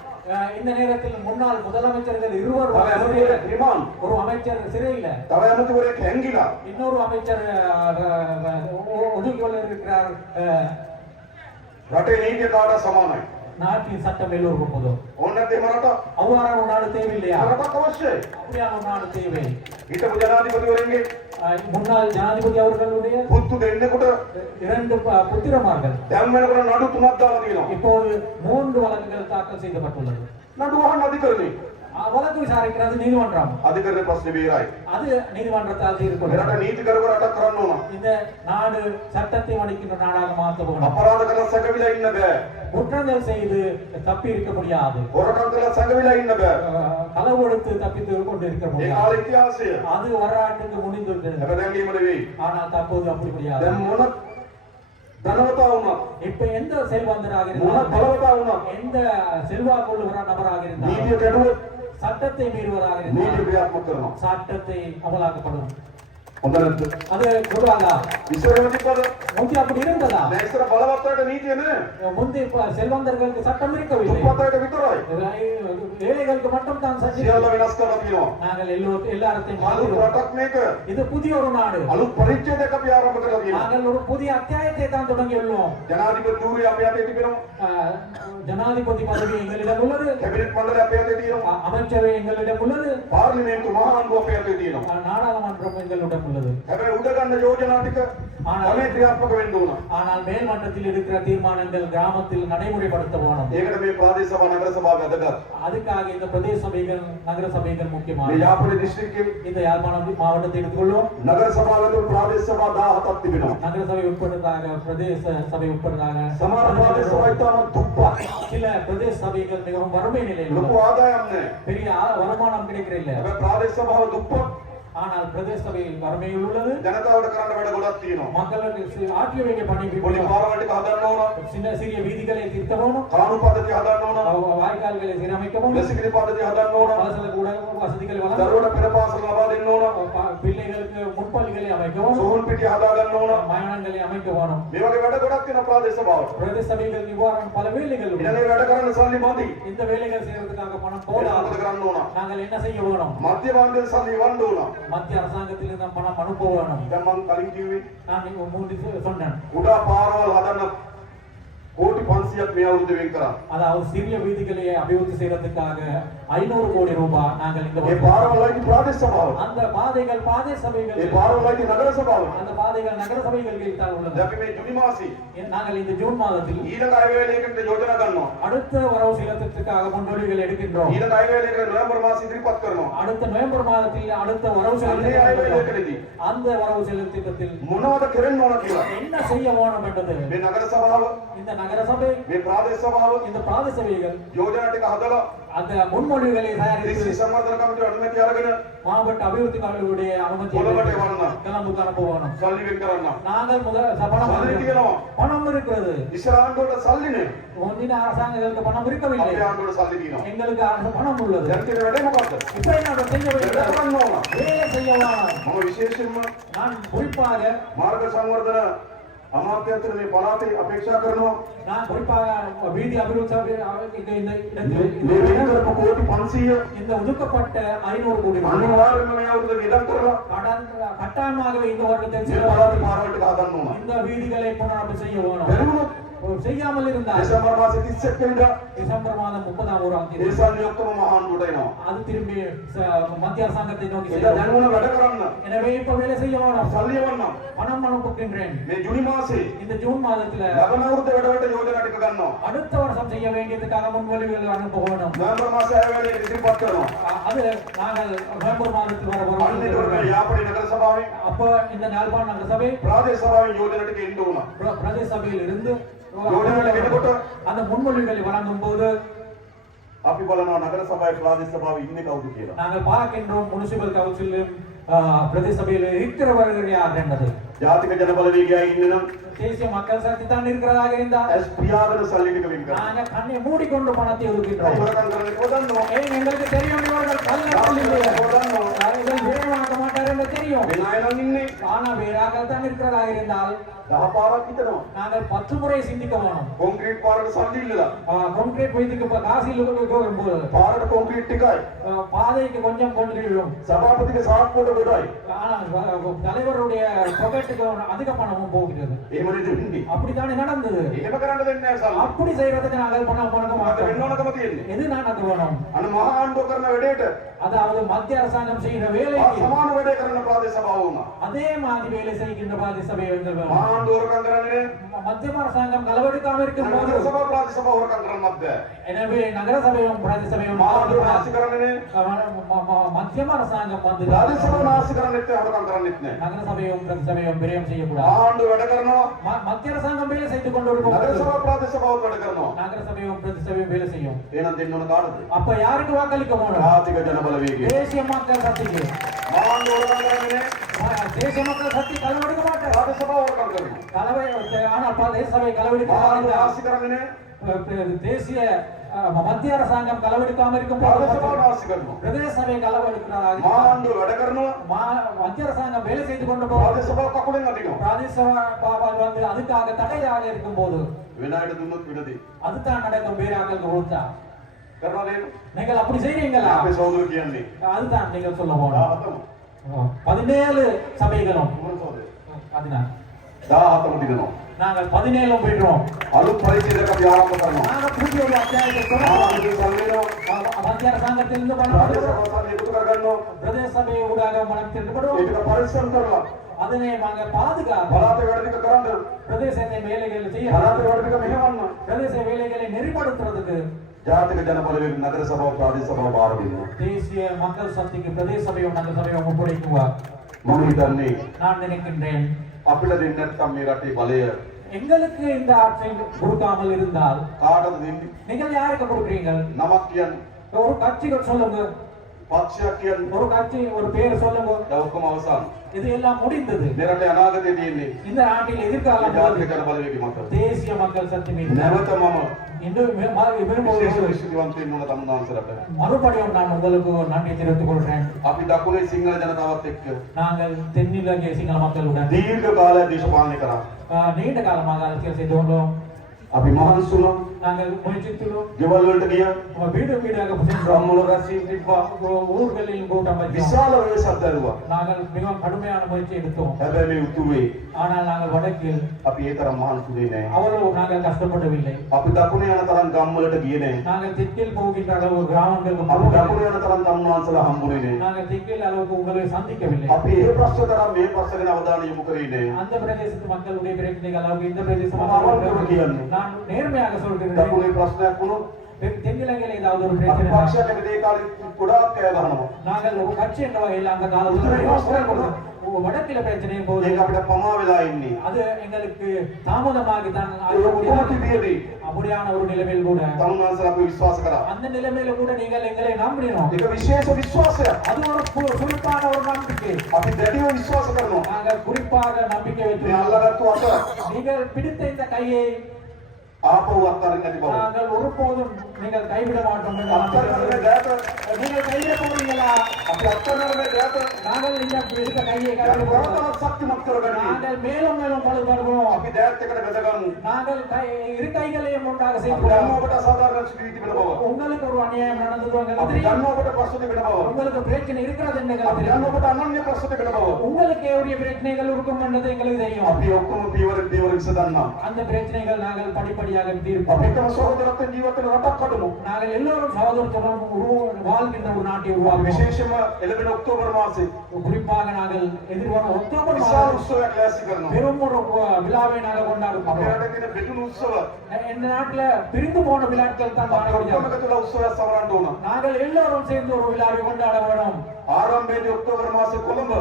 இந்த நேரத்தில் முன்னாள் முதலமைச்சர்கள் இருவர் තව ඇමතිවරයෙක් රිමාන්ඩ්. ஒரு அமைச்சர் சிறையில், තව ඇමතිවරයෙක් හැංගිලා. இன்னொரு அமைச்சர் ஒதுக்கியுள்ள இருக்கிறார். රටේ නීතිය කාට සමානයි. நாட்டின் சட்டம் எல்லோருக்கும் பொது. ඕන නැත්නම් මරට அவ்வாறான ஒரு நாடு தேவையில்லையா? රටක් අවශ්‍යයි. அப்படியான ஒரு நாடு தேவை. හිටපු ජනාධිපතිවරයන්ගේ முன்னாள் ஜனாதிபதி அவர்களுடைய පුත්තු දෙන්නෙකුට 2 புத்திரமார்கள் දැන් වෙනකොට නඩු 3ක් දාලා තියෙනවා. இப்போது 3 வழக்குகள் தாக்கல் செய்யப்பட்டுள்ளது. නඩු අහන්න අධිකරණේ. வழக்கு விசாரிக்கிறது நீதிமன்றம். අධිකරණේ ප්‍රශ්නේ බේරයි. அது நீதிமன்றத்தால் මෙරට தீர்க்கப்படுகிறது. නීතිකරව රටක් කරන්න ඕන. இந்த நாடு சட்டத்தை மதிக்கின்ற நாடாக மாற்ற போகணும். අපරාධ කරලා සැඟවිලා ඉන්න බෑ. குற்றங்கள் செய்து தப்பி இருக்க முடியாது. හොරකම් කරලා සැඟවිලා ඉන්න බෑ. களவு கொடுத்து தப்பித்து கொண்டு இருக்க ඒ முடியாது. කාලේ ඉතිහාසය. அது வரலாற்றுக்கு முடிந்துவிட்டது. හැබැයි දැන් එහෙම නෙවෙයි. ஆனால் தற்போது அப்படி முடியாது. දැන් මොන ධනවතා වුණා இப்ப எந்த செல்வந்தராக මොන இருந்தாலும், බලවතා වුණා எந்த செல்வாக்குள்ளவர நபராக இருந்தாலும், නීතිය කැඩුවොත් சட்டத்தை மீறுவதாக නීතිය இருந்தால் ක්‍රියාත්මක කරනවා. சட்டத்தை அமலாக்கப்படும். හොඳ නැද්ද? அது கொடுவாங்க. ඉස්සරහම තිබ්බද? முந்தி அப்படி இருந்ததா? දැන් ඉස්සර බලවත්වයට නීතිය නෑ. முந்தி செல்வந்தர்களுக்கு சட்டம் இருக்கவில்லை. දුප්පත්වයට විතරයි. ஏழைகளுக்கு மட்டும் தான் சட்டம். සියල්ල වෙනස් කරලා තියෙනවා. நாங்கள் எல்லாத்தையும் අලුත් மாற்றுகிறோம். රටක් මේක. இது புதிய ஒரு நாடு. අලුත් පරිච්ඡේදයක් අපි ආරම්භ කරලා තියෙනවා. நாங்கள் ஒரு புதிய அத்தியாயத்தை தான் தொடங்கியுள்ளோம். ජනාධිපති ධූරය අපේ අතේ තිබෙනවා. ஜனாதிபதி பதவி எங்களிடம் உள்ளது. කැබිනට් මණ්ඩලය අපේ අතේ තියෙනවා. அமைச்சரவை எங்களிடம் உள்ளது. පාර්ලිමේන්තු මහා ආණ්ඩුව අපේ අතේ තියෙනවා. நாடாளுமன்றம் எங்களிடம் உள்ளது. හැබැයි උඩ ගන්න යෝජනා ටික ஆனால் තමයි ක්‍රියාත්මක වෙන්න ඕන. ஆனால் மேல் மட்டத்தில் இருக்கிற தீர்மானங்கள் கிராமத்தில் நடைமுறைப்படுத்த வேணும். ඒකට මේ ප්‍රාදේශ සභා නගර සභා වැදගත්. அதுக்காக இந்த பிரதேச சபைகள் நகர சபைகள் මේ முக்கியமானது. යාපනයේ දිස්ත්‍රික්කයේ இந்த யாழ்ப்பாணம் மாவட்டத்தை எடுத்துக்கொள்வோம். නගර සභාව ඇතුළු ප්‍රාදේශ සභා 17ක් තිබෙනවා. நகர சபை உட்பட்டதாக பிரதேச சபை உட்பட்டதாக සමහර ප්‍රාදේශ සභා ඉතාමත් දුප්පත්. சில பிரதேச சபைகள் மிகவும் வறுமை நிலையில் ලොකු உள்ளது. ආදායම් නැහැ. பெரிய வருமானம் கிடைக்கிறதில்ல. හැබැයි ප්‍රාදේශ සභාව දුප්පත්. ஆனால் பிரதேச சபை வறுமையில் உள்ளது. ජනතාවට කරන්න වැඩ ගොඩක් තියෙනවා. மக்களுக்கு ஆற்றிய வேண்டிய பணி පොඩි පාරවල් ටික හදන්න ඕන. சின்ன சிறிய வீதிகளை திருத்த வேணும். කානු පද්ධතිය හදන්න ඕන. வாய்க்கால்களை சீரமைக்க வேணும். වැසිකිලි පද්ධතිය හදන්න ඕන. பலசல கூட வசதிகளை வளர்க்க දරුවන්ට පෙර පාසල් ලබා දෙන්න ඕන. பிள்ளைகளுக்கு முன்பள்ளிகளை அமைக்க வேணும். සෝහන් පිටිය හදා ගන්න ඕන. மயானங்களை அமைக்க வேணும். මේ වගේ වැඩ ගොඩක් තියෙනවා ප්‍රාදේශ සභාවට. பிரதேச சபைகள் நிவாரணம் பல வேலைகள் உள்ளது. ඊළඟ වැඩ කරන්න සල්ලි මදි. இந்த வேலைகள் செய்யறதுக்காக பணம் මොකද போதாது. කරන්න ඕන? நாங்கள் என்ன செய்ய வேணும்? මධ්‍ය වර්ගයේ සල්ලි වන්න ඕන. மத்திய அரசாங்கத்தில் இருந்து பணம் அனுப்ப வேணும். දැන් මම කලින් කිව්වේ நான் இங்க மூன்று சொன்னேன். උඩා පාරවල් හදන්න කෝටි 500ක් මේ අවුරුද්ද වෙන් කරා. அதாவது சிறிய வீதிகளை அபிவிருத்தி செய்யறதுக்காக 500 கோடி ரூபாய் நாங்கள் இந்த මේ வருஷம் පාරවල්යි ප්‍රාදේශ සභාවට. அந்த பாதைகள் பாதை මේ சபைகள் පාරවල්යි නගර සභාවට. அந்த பாதைகள் நகர சபைகள் கீழ் தான் உள்ளது. දැන් අපි මේ ජුනි මාසෙ நாங்கள் இந்த ஜூன் மாதத்தில் ඊළඟ අයවැයේකට යෝජනා ගන්නවා. அடுத்த வரவு செலுத்தத்துக்காக முன்னோடிகள் எடுக்கின்றோம். ඊළඟ අයවැයේකට නොවැම්බර් මාසෙ ඉදිරිපත් කරනවා. அடுத்த நவம்பர் மாதத்தில் அடுத்த வரவு අන්නේ செலுத்த අයවැයේකදී அந்த வரவு செலுத்தத்தில் මොනවද කරන්න ඕන කියලා. என்ன செய்ய வேணும் என்றது මේ නගර සභාව இந்த நகர சபை මේ ප්‍රාදේශ සභාව இந்த பாதை சபைகள் යෝජනා ටික හදලා அந்த முன்மொழிவுகளை தயாரித்து දිස්ත්‍රික් සම්වර්ධන කමිටුව අනුමැතිය අරගෙන மாவட்ட அபிவிருத்தி கழகங்களுடைய அனுமதி කොළඹට වන්න. கிளம்புக்கு அனுப்பணும். සල්ලි වෙන් කරන්න. நாங்கள் பணம் සල්ලි තියෙනවා. பணம் இருக்கிறது. ඉස්සර ආණ්ඩුවට සල්ලි නේ. முந்தின அரசாங்கங்களுக்கு பணம் இருக்கவில்லை. අපේ ආණ්ඩුවට සල්ලි තියෙනවා. எங்களுக்கு பணம் உள்ளது. දැන් තියෙන වැඩේ මොකක්ද? இப்ப என்ன செய்ய වැඩ வேண்டும்? කරන්න ඕන. வேலை செய்ய வேணும். මම විශේෂයෙන්ම நான் குறிப்பாக මාර්ග සංවර්ධන අමාත්‍යන්තර මේ පළාතේ අපේක්ෂා කරනවා நான் குறிப்பாக வீதி அபிவிருத்தி சபை இந்த මේ වෙන් කරපු කෝටි 500 இந்த ஒதுக்கப்பட்ட 500 கோடி ரூபாய் අනිවාර්යයෙන්ම මේ අවුරුද්ද විදක් කරලා கட்டாயமாகவே இந்த வருடத்தில் මේ පළාතේ පාරවල් ටික හදන්න ඕන. இந்த வீதிகளை புனரமைப்பு செய்ய வேணும். බැරි වුණොත් செய்யாமல் இருந்தால் දෙසැම්බර් මාසේ 31 වෙනිදා டிசம்பர் மாதம் 30ஆம் தேதி දේශාලි ඔක්කොම මහාන්දුවට එනවා. அது திரும்பி மத்திய அரசாங்கத்தை நோக்கி ඒක செல்லும். දැන් ඕන වැඩ කරන්න. எனவே இப்ப வேலை செய்ய வேணும். සල්ලි එවන්නම්. பணம் அனுப்புகின்றேன். මේ ජුනි මාසේ இந்த ஜூன் மாதத்துல ලබන අවුරුද්ද වැඩවලට යෝජනා ටික ගන්නවා. அடுத்த வருஷம் செய்ய வேண்டியதுக்காக முன்மொழிவுகள் அனுப்ப வேணும். නොවැම්බර් මාසේ ආයවැලේ ඉදිරිපත් කරනවා. அது நாங்கள் நவம்பர் மாதத்தில் வர අන්න ඒකට வரும். යාපනයේ නගර සභාවේ அப்ப இந்த யாழ்ப்பாண நகர சபை ප්‍රාදේශ සභාවේ යෝජනා ටික එන්න ඕන. பிரதேச சபையில் இருந்து යෝජනාවට ගෙනකොට அந்த முன்மொழிவுகளை வழங்கும் போது අපි බලනවා නගර සභාවේ ප්‍රාදේශ සභාවේ ඉන්නේ කවුද කියලා. நாங்கள் பார்க்கின்றோம் முனிசிபல் கவுன்சிலும் பிரதேச சபையில் இருக்கிறவர்கள் யார் என்பது. ජාතික ජනබලවේගය ඉන්නේ නම් தேசிய மக்கள் சக்தி தான் இருக்கிறதாக இருந்தால் ඇස් පියාගෙන සල්ලි ටික වෙන් කරනවා. நாங்கள் கண்ணை மூடிக்கொண்டு பணத்தை ஒதுக்கின்றோம். ඉවරකම් කරන්නේ කොදන්නවා. ஏன் எங்களுக்கு தெரியும் இவர்கள் கள்ளர்கள் இல்லையா? இவர்கள் வேறமாக்க மாட்டார் என்று தெரியும். වෙන අය නම් ඉන්නේ ஆனா வேறாக்கள் தான் இருக்கிறதாக இருந்தால் 10 පාරක් හිතනවා. நாங்கள் 10 முறை சிந்திக்க வேணும். කොන්ක්‍රීට් පාරකට සල්ලි ඉල්ලලා கான்கிரீட் வைத்துக்கு காசு போகும்போது පාරට කොන්ක්‍රීට් ටිකයි பாதைக்கு கொஞ்சம் கொண்டு விழும். සභාපතිගේ සාක්කුවට ගොඩයි. ஆனால் தலைவருடைய பாக்கெட்டுக்கு அதிக பணமும் போகிறது. එහෙම නේද වෙන්නේ. அப்படித்தானே நடந்தது. එහෙම කරන්න දෙන්නේ නැහැ සල්ලි. அப்படி செய்யறதுக்கு நாங்கள் பணம் பணக்க මොකද மாட்டோம். වෙන්න ඕනකම තියෙන්නේ. எது நடக்க வேணும்? අන්න මහා ආණ්ඩුව කරන වැඩේට அதாவது மத்திய அரசாங்கம் செய்கிற ආ வேலைக்கு සමාන වැඩේ කරන ප්‍රාදේශ සභාව වුණා. அதே மாதிரி வேலை செய்கின்ற பாதி சபை வந்து මහා வேணும். ආණ්ඩුව හොරකම් කරන්නේ மத்திய அரசாங்கம் களவெடுக்காம இருக்கும் නගර போது සභාව ප්‍රාදේශ සභාව හොරකම් කරන්නත් බෑ. எனவே நகர சபையும் பிரதேச சபையும் මහා ආණ්ඩුව නාස්ති කරන්නේ மத்திய அரசாங்கம் வந்து ප්‍රාදේශ සභාව නාස්ති කරන්නේත් නැහැ හොරකම් කරන්නේත් නැහැ. நகர சபையும் பிரதேச சபையும் விரயம் செய்யக்கூடாது. මහා ආණ්ඩුව වැඩ කරනවා மத்திய அரசாங்கம் வேலை செய்து கொண்டு இருக்கும் නගර போது සභාව ප්‍රාදේශ සභාවත් වැඩ කරනවා. நகர சபையும் பிரதேச சபையும் வேலை செய்யும். එහෙනම් දෙන්න ඕන කාටද? அப்ப யாருக்கு வாக்களிக்க வேணும்? ජාතික ජනබලවේගය. தேசிய மக்கள் சக்திக்கு. මහා ආණ්ඩුව හොරකම් කරන්නේ නැහැ. தேசிய மக்கள் சக்தி களவெடுக்க மாட்டார். ප්‍රාදේශ සභාව හොරකම් කරනවා. ஆனால் பிரதேச சபை களவெடுக்க මහා ආණ්ඩුව மாட்டார். නාස්ති කරන්නේ නැහැ. தேசிய மத்திய அரசாங்கம் களவெடுக்காம இருக்கும் ප්‍රාදේශ සභාව போது නාස්ති කරනවා. பிரதேச சபை களவெடுக்கிறார். මහා ආණ්ඩුව වැඩ කරනවා மத்திய அரசாங்கம் வேலை செய்து கொண்டு போது ප්‍රාදේශ සභාව කකුලෙන් අදිනවා. பிரதேச சபை வந்து அதுக்காக தடையாக இருக்கும் போது වෙන අයට දුන්නොත් විනදී அதுதான் நடக்கும். வேறாக்களுக்கு கொடுத்தா කරනවද ඒක? நீங்கள் அப்படி செய்றீங்களா? අපේ සහෝදර කියන්නේ அதுதான் நீங்கள் சொல்ல போனோம். 17ම 17 சபைகளும் මොන සහෝදර? 14 17ම දිනනවා. நாங்கள் 17 போயிடுறோம். අලුත් පරිච්ඡේදයක් අපි ආරම්භ කරනවා. நாங்கள் புதிய ஒரு அத்தியாயத்தை මහා தொடங்குவோம். ආණ්ඩුව සල්ලිනවා மத்திய அரசாங்கத்திலிருந்து பணம் ප්‍රාදේශ பெறுகிறோம். සභාව සල්ලි එකතු කරගන්නවා. பிரதேச சபை ஊடாக பணம் திரட்டப்படுவோம். ඒක පරිස්සම් කරලා அதனை நாங்கள் பாதுகாப்பு පළාතේ වැඩ ටික කරන්න பிரதேசத்தை வேலைகளை செய்ய පළාතේ වැඩ ටික මෙහෙවන්න. பிரதேச வேலைகளை நெறிப்படுத்துறதுக்கு ජාතික ජනබලවේග නගර සභාව ප්‍රාදේශ සභාව බාර දෙනවා. தேசிய மக்கள் சக்திக்கு பிரதேச சபையும் நகர சபையும் ஒப்படைக்குவார். මම හිතන්නේ நான் நினைக்கின்றேன் අපිට දෙන්නේ නැත්නම් මේ රටේ බලය எங்களுக்கு இந்த ஆட்சி கொடுக்காமல் இருந்தால் කාටද දෙන්නේ? நீங்கள் யாருக்கு கொடுக்குறீங்க? නමක් කියන්නේ ஒரு கட்சிகள் சொல்லுங்க. පක්ෂයක් කියන්නේ ஒரு கட்சி ஒரு பேர் சொல்லுங்க. දැන් ඔක්කොම අවසන්. இது எல்லாம் முடிந்தது. මේ රටේ අනාගතේ තියෙන්නේ இந்த நாட்டில் எதிர்காலம் ජාතික உள்ளது. ජනබලවේගය මත. தேசிய மக்கள் சக்தி மீது නැවත මම இன்னும் විශේෂ விரும்புவது විශ්වවිද්‍යාලයෙන් වුණ තමුන්වන්සලට மறுபடியும் நான் உங்களுக்கு நன்றி தெரிவித்துக் கொள்கிறேன். අපි දකුණේ සිංහල ජනතාවත් එක්ක நாங்கள் தென்னிலங்கை சிங்கள மக்களுடன் දීර්ඝ කාලයක් දේශපාලනය කරා. நீண்ட காலமாக அரசியல் செய்து வந்தோம். අපි මහන්සි වුණා. நாங்கள் முயற்சித்துள்ளோம். ගෙවල් වලට ගියා. வீடு வீடாக சென்றோம். ගම්වල රැස්වීම් තිබ්බා. ஊர்களில் கூட்டம் வைத்தோம். විශාල වෙනසක් දරුවා. நாங்கள் மிகவும் கடுமையான முயற்சி எடுத்தோம். හැබැයි මේ උතුරේ ஆனால் நாங்கள் வடக்கில் අපි ඒ තරම් මහන්සි වෙන්නේ නැහැ. அவ்வளவு நாங்கள் கஷ்டப்படவில்லை. අපි දකුණේ යන තරම් ගම්වලට ගියේ නැහැ. நாங்கள் தெற்கில் போகின்ற அளவு கிராமங்களுக்கு අපි போகவில்லை. දකුණේ යන තරම් තමුන්වන්සලා හම්බුනේ නැහැ. நாங்கள் தெற்கில் அளவுக்கு உங்களை சந்திக்கவில்லை. අපි ඒ ප්‍රශ්න තරම් මේ ප්‍රශ්න ගැන අවධානය යොමු කරේ නැහැ. அந்த பிரதேசத்து மக்களுடைய பிரச்சனைகள் அளவுக்கு இந்த பிரதேச அவர்களுக்கு மக்கள் என்ன? நான் நேர்மையாக சொல்கிறேன். දකුණේ ප්‍රශ්නයක් වුණොත් தென்னிலங்கையில் ஏதாவது ஒரு අපි பிரச்சனை පක්ෂයක් එක ඒ කාලේ ගොඩාක් කෑ ගහනවා. நாங்கள் ஒரு கட்சி என்ற வகையில் அந்த காலத்தில் வடக்கில பிரச்சனை போது ඒක අපිට පමා වෙලා ඉන්නේ. அது எங்களுக்கு தாமதமாகி தான் ඒ ඔක්කොම තිබියදී அப்படியான ஒரு நிலைமையில் கூட තමුන්වන්සලා අපි විශ්වාස කරා. அந்த நிலைமையில கூட நீங்கள் எங்களை நம்பினோம். ඒක විශේෂ විශ්වාසයක්. அது ஒரு குறிப்பான ஒரு நம்பிக்கை. අපි දැඩිව විශ්වාස කරනවා. நாங்கள் குறிப்பாக நம்பிக்கை මේ வைத்து අල්ලගත්තු අත நீங்கள் பிடித்த இந்த கையை ආපහු අත්හරින්න නැති බව. நாங்கள் ஒருபோதும் நீங்கள் கைவிட மாட்டோம் என்று අත්හරින්න நம்புகிறேன். බෑ. நீங்கள் கைவிட போறீங்களா? අපි අත්තරනේ මේ දෑත நாங்கள் இந்த எடுத்த கையை දැන් கையில் போடுவோம். තවත් ශක්තිමත් කරගන්න. நாங்கள் மேலும் மேலும் பழுபடுவோம். අපි දෑත් එකට බැඳගමු. நாங்கள் இரு கைகளையும் ஒன்றாக අපි சேர்ப்போம். දන්නවා ඔබට අසාධාරණ සිදුවී තිබෙන බව. உங்களுக்கு ஒரு அநியாயம் நடந்தது අපි உங்களுக்கு தெரியும். දන්නවා ඔබට ප්‍රශ්න තිබෙන බව. உங்களுக்கு பிரச்சனை இருக்கிறது என்று අපි எங்களுக்கு தெரியும். දන්නවා ඔබට අනන්‍ය ප්‍රශ්න තිබෙන බව. உங்களுக்கு உரிய பிரச்சனைகள் இருக்கும் என்றது எங்களுக்கு தெரியும். අපි ඔක්කොම පියවරෙන් පියවර විසඳන්නා. அந்த பிரச்சனைகள் நாங்கள் படிப்படியாக අපි தீர்ப்போம். එකම සහෝදරත්වයෙන් ජීවත් වෙන රටක් හදමු. நாங்கள் எல்லோரும் சகோதரத்துடன் வாழ்கின்ற ஒரு நாட்டை අපි உருவாக்குவோம். විශේෂයෙන්ම එළඹෙන ඔක්තෝබර් මාසයේ குறிப்பாக நாங்கள் எதிர்வரும் அக்டோபர் විශාල மாதம் උත්සවයක් ලෑස්ති කරනවා. பெரும் ஒரு விழாவை நாங்கள் අපේ கொண்டாடுவோம். රටේ තියෙන බෙදුණු උත්සව இந்த நாட்டுல பிரிந்து போன விழாக்கள் தான் අපි ඔක්කොම காணப்படுகிறது. එකතු වෙලා උත්සවයක් සමරන්න ඕන. நாங்கள் எல்லோரும் சேர்ந்து ஒரு விழாவை கொண்டாட வேணும். ආරම්භයේදී ඔක්තෝබර් මාසයේ කොළඹ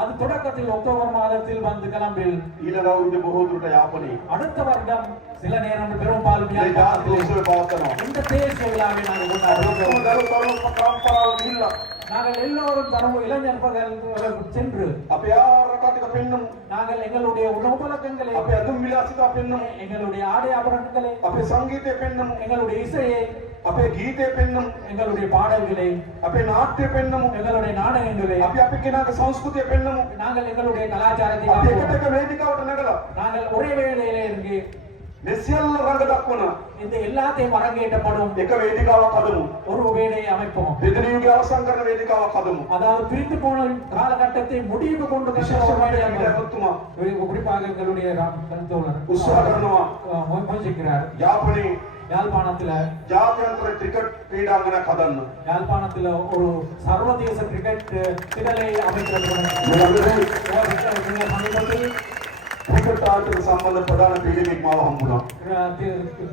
அது தொடக்கத்தில் அக்டோபர் மாதத்தில் வந்து கிளம்பில் ඊළඟ අවුරුද්දේ බොහෝ දුරට යාපනයේ அடுத்த வருடம் சில நேரம் பெரும்பாலும் මේ ජාතික උත්සවය පවත්වනවා. இந்த தேசிய விழாவை நாங்கள் ඔක්කොම கொண்டாடுவோம். දරු තරුණ පරම්පරාව ගිහිල්ලා நாங்கள் எல்லோரும் தரும் இளைஞர்கள் சென்று අපේ ආහාර ටික පෙන්නමු. நாங்கள் எங்களுடைய உணவு பழக்கங்களை අපේ අඳුම් විලාසිතා පෙන්නමු. எங்களுடைய ஆடை ஆபரணங்களை අපේ සංගීතය පෙන්නමු. எங்களுடைய இசையை අපේ ගීතය පෙන්නමු. எங்களுடைய பாடல்களை අපේ නාට්‍ය පෙන්නමු. எங்களுடைய நாடகங்களை අපි අපි කෙනාගේ සංස්කෘතිය පෙන්නමු. நாங்கள் எங்களுடைய கலாச்சாரத்தை අපි එකට காட்டுவோம். එක වේදිකාවට නැගලා நாங்கள் ஒரே வேளையில இருந்து මේ සියල්ල රඟ දක්වන இந்த எல்லாத்தையும் அரங்கேற்றப்படும் එක වේදිකාවක් හදමු. ஒரு வேலையை அமைப்போம். බෙදෙන යුගයේ අවසන් කරන වේදිකාවක් හදමு. அதாவது பிரிந்து போன காலகட்டத்தை முடிவுக்கு கொண்டு வந்த ஒரு විශේෂයෙන්ම வேலையை அமைப்போம். ඇමතුමා குறிப்பாக எங்களுடைய தோழர் උත්සාහ කරනවා முயற்சிக்கிறார். යාපනයේ யாழ்ப்பாணத்துல ජාත්‍යන්තර ක්‍රිකට් ක්‍රීඩාංගණයක් හදන්න. யாழ்ப்பாணத்துல ஒரு சர்வதேச கிரிக்கெட் திடலை அமைக்கிறது. මේ අතරේ சமீபத்தில் ක්‍රිකට් ආட்டයට සම්බන්ධ ප්‍රධාන පිළිවෙලක් මාව හම්බුණා.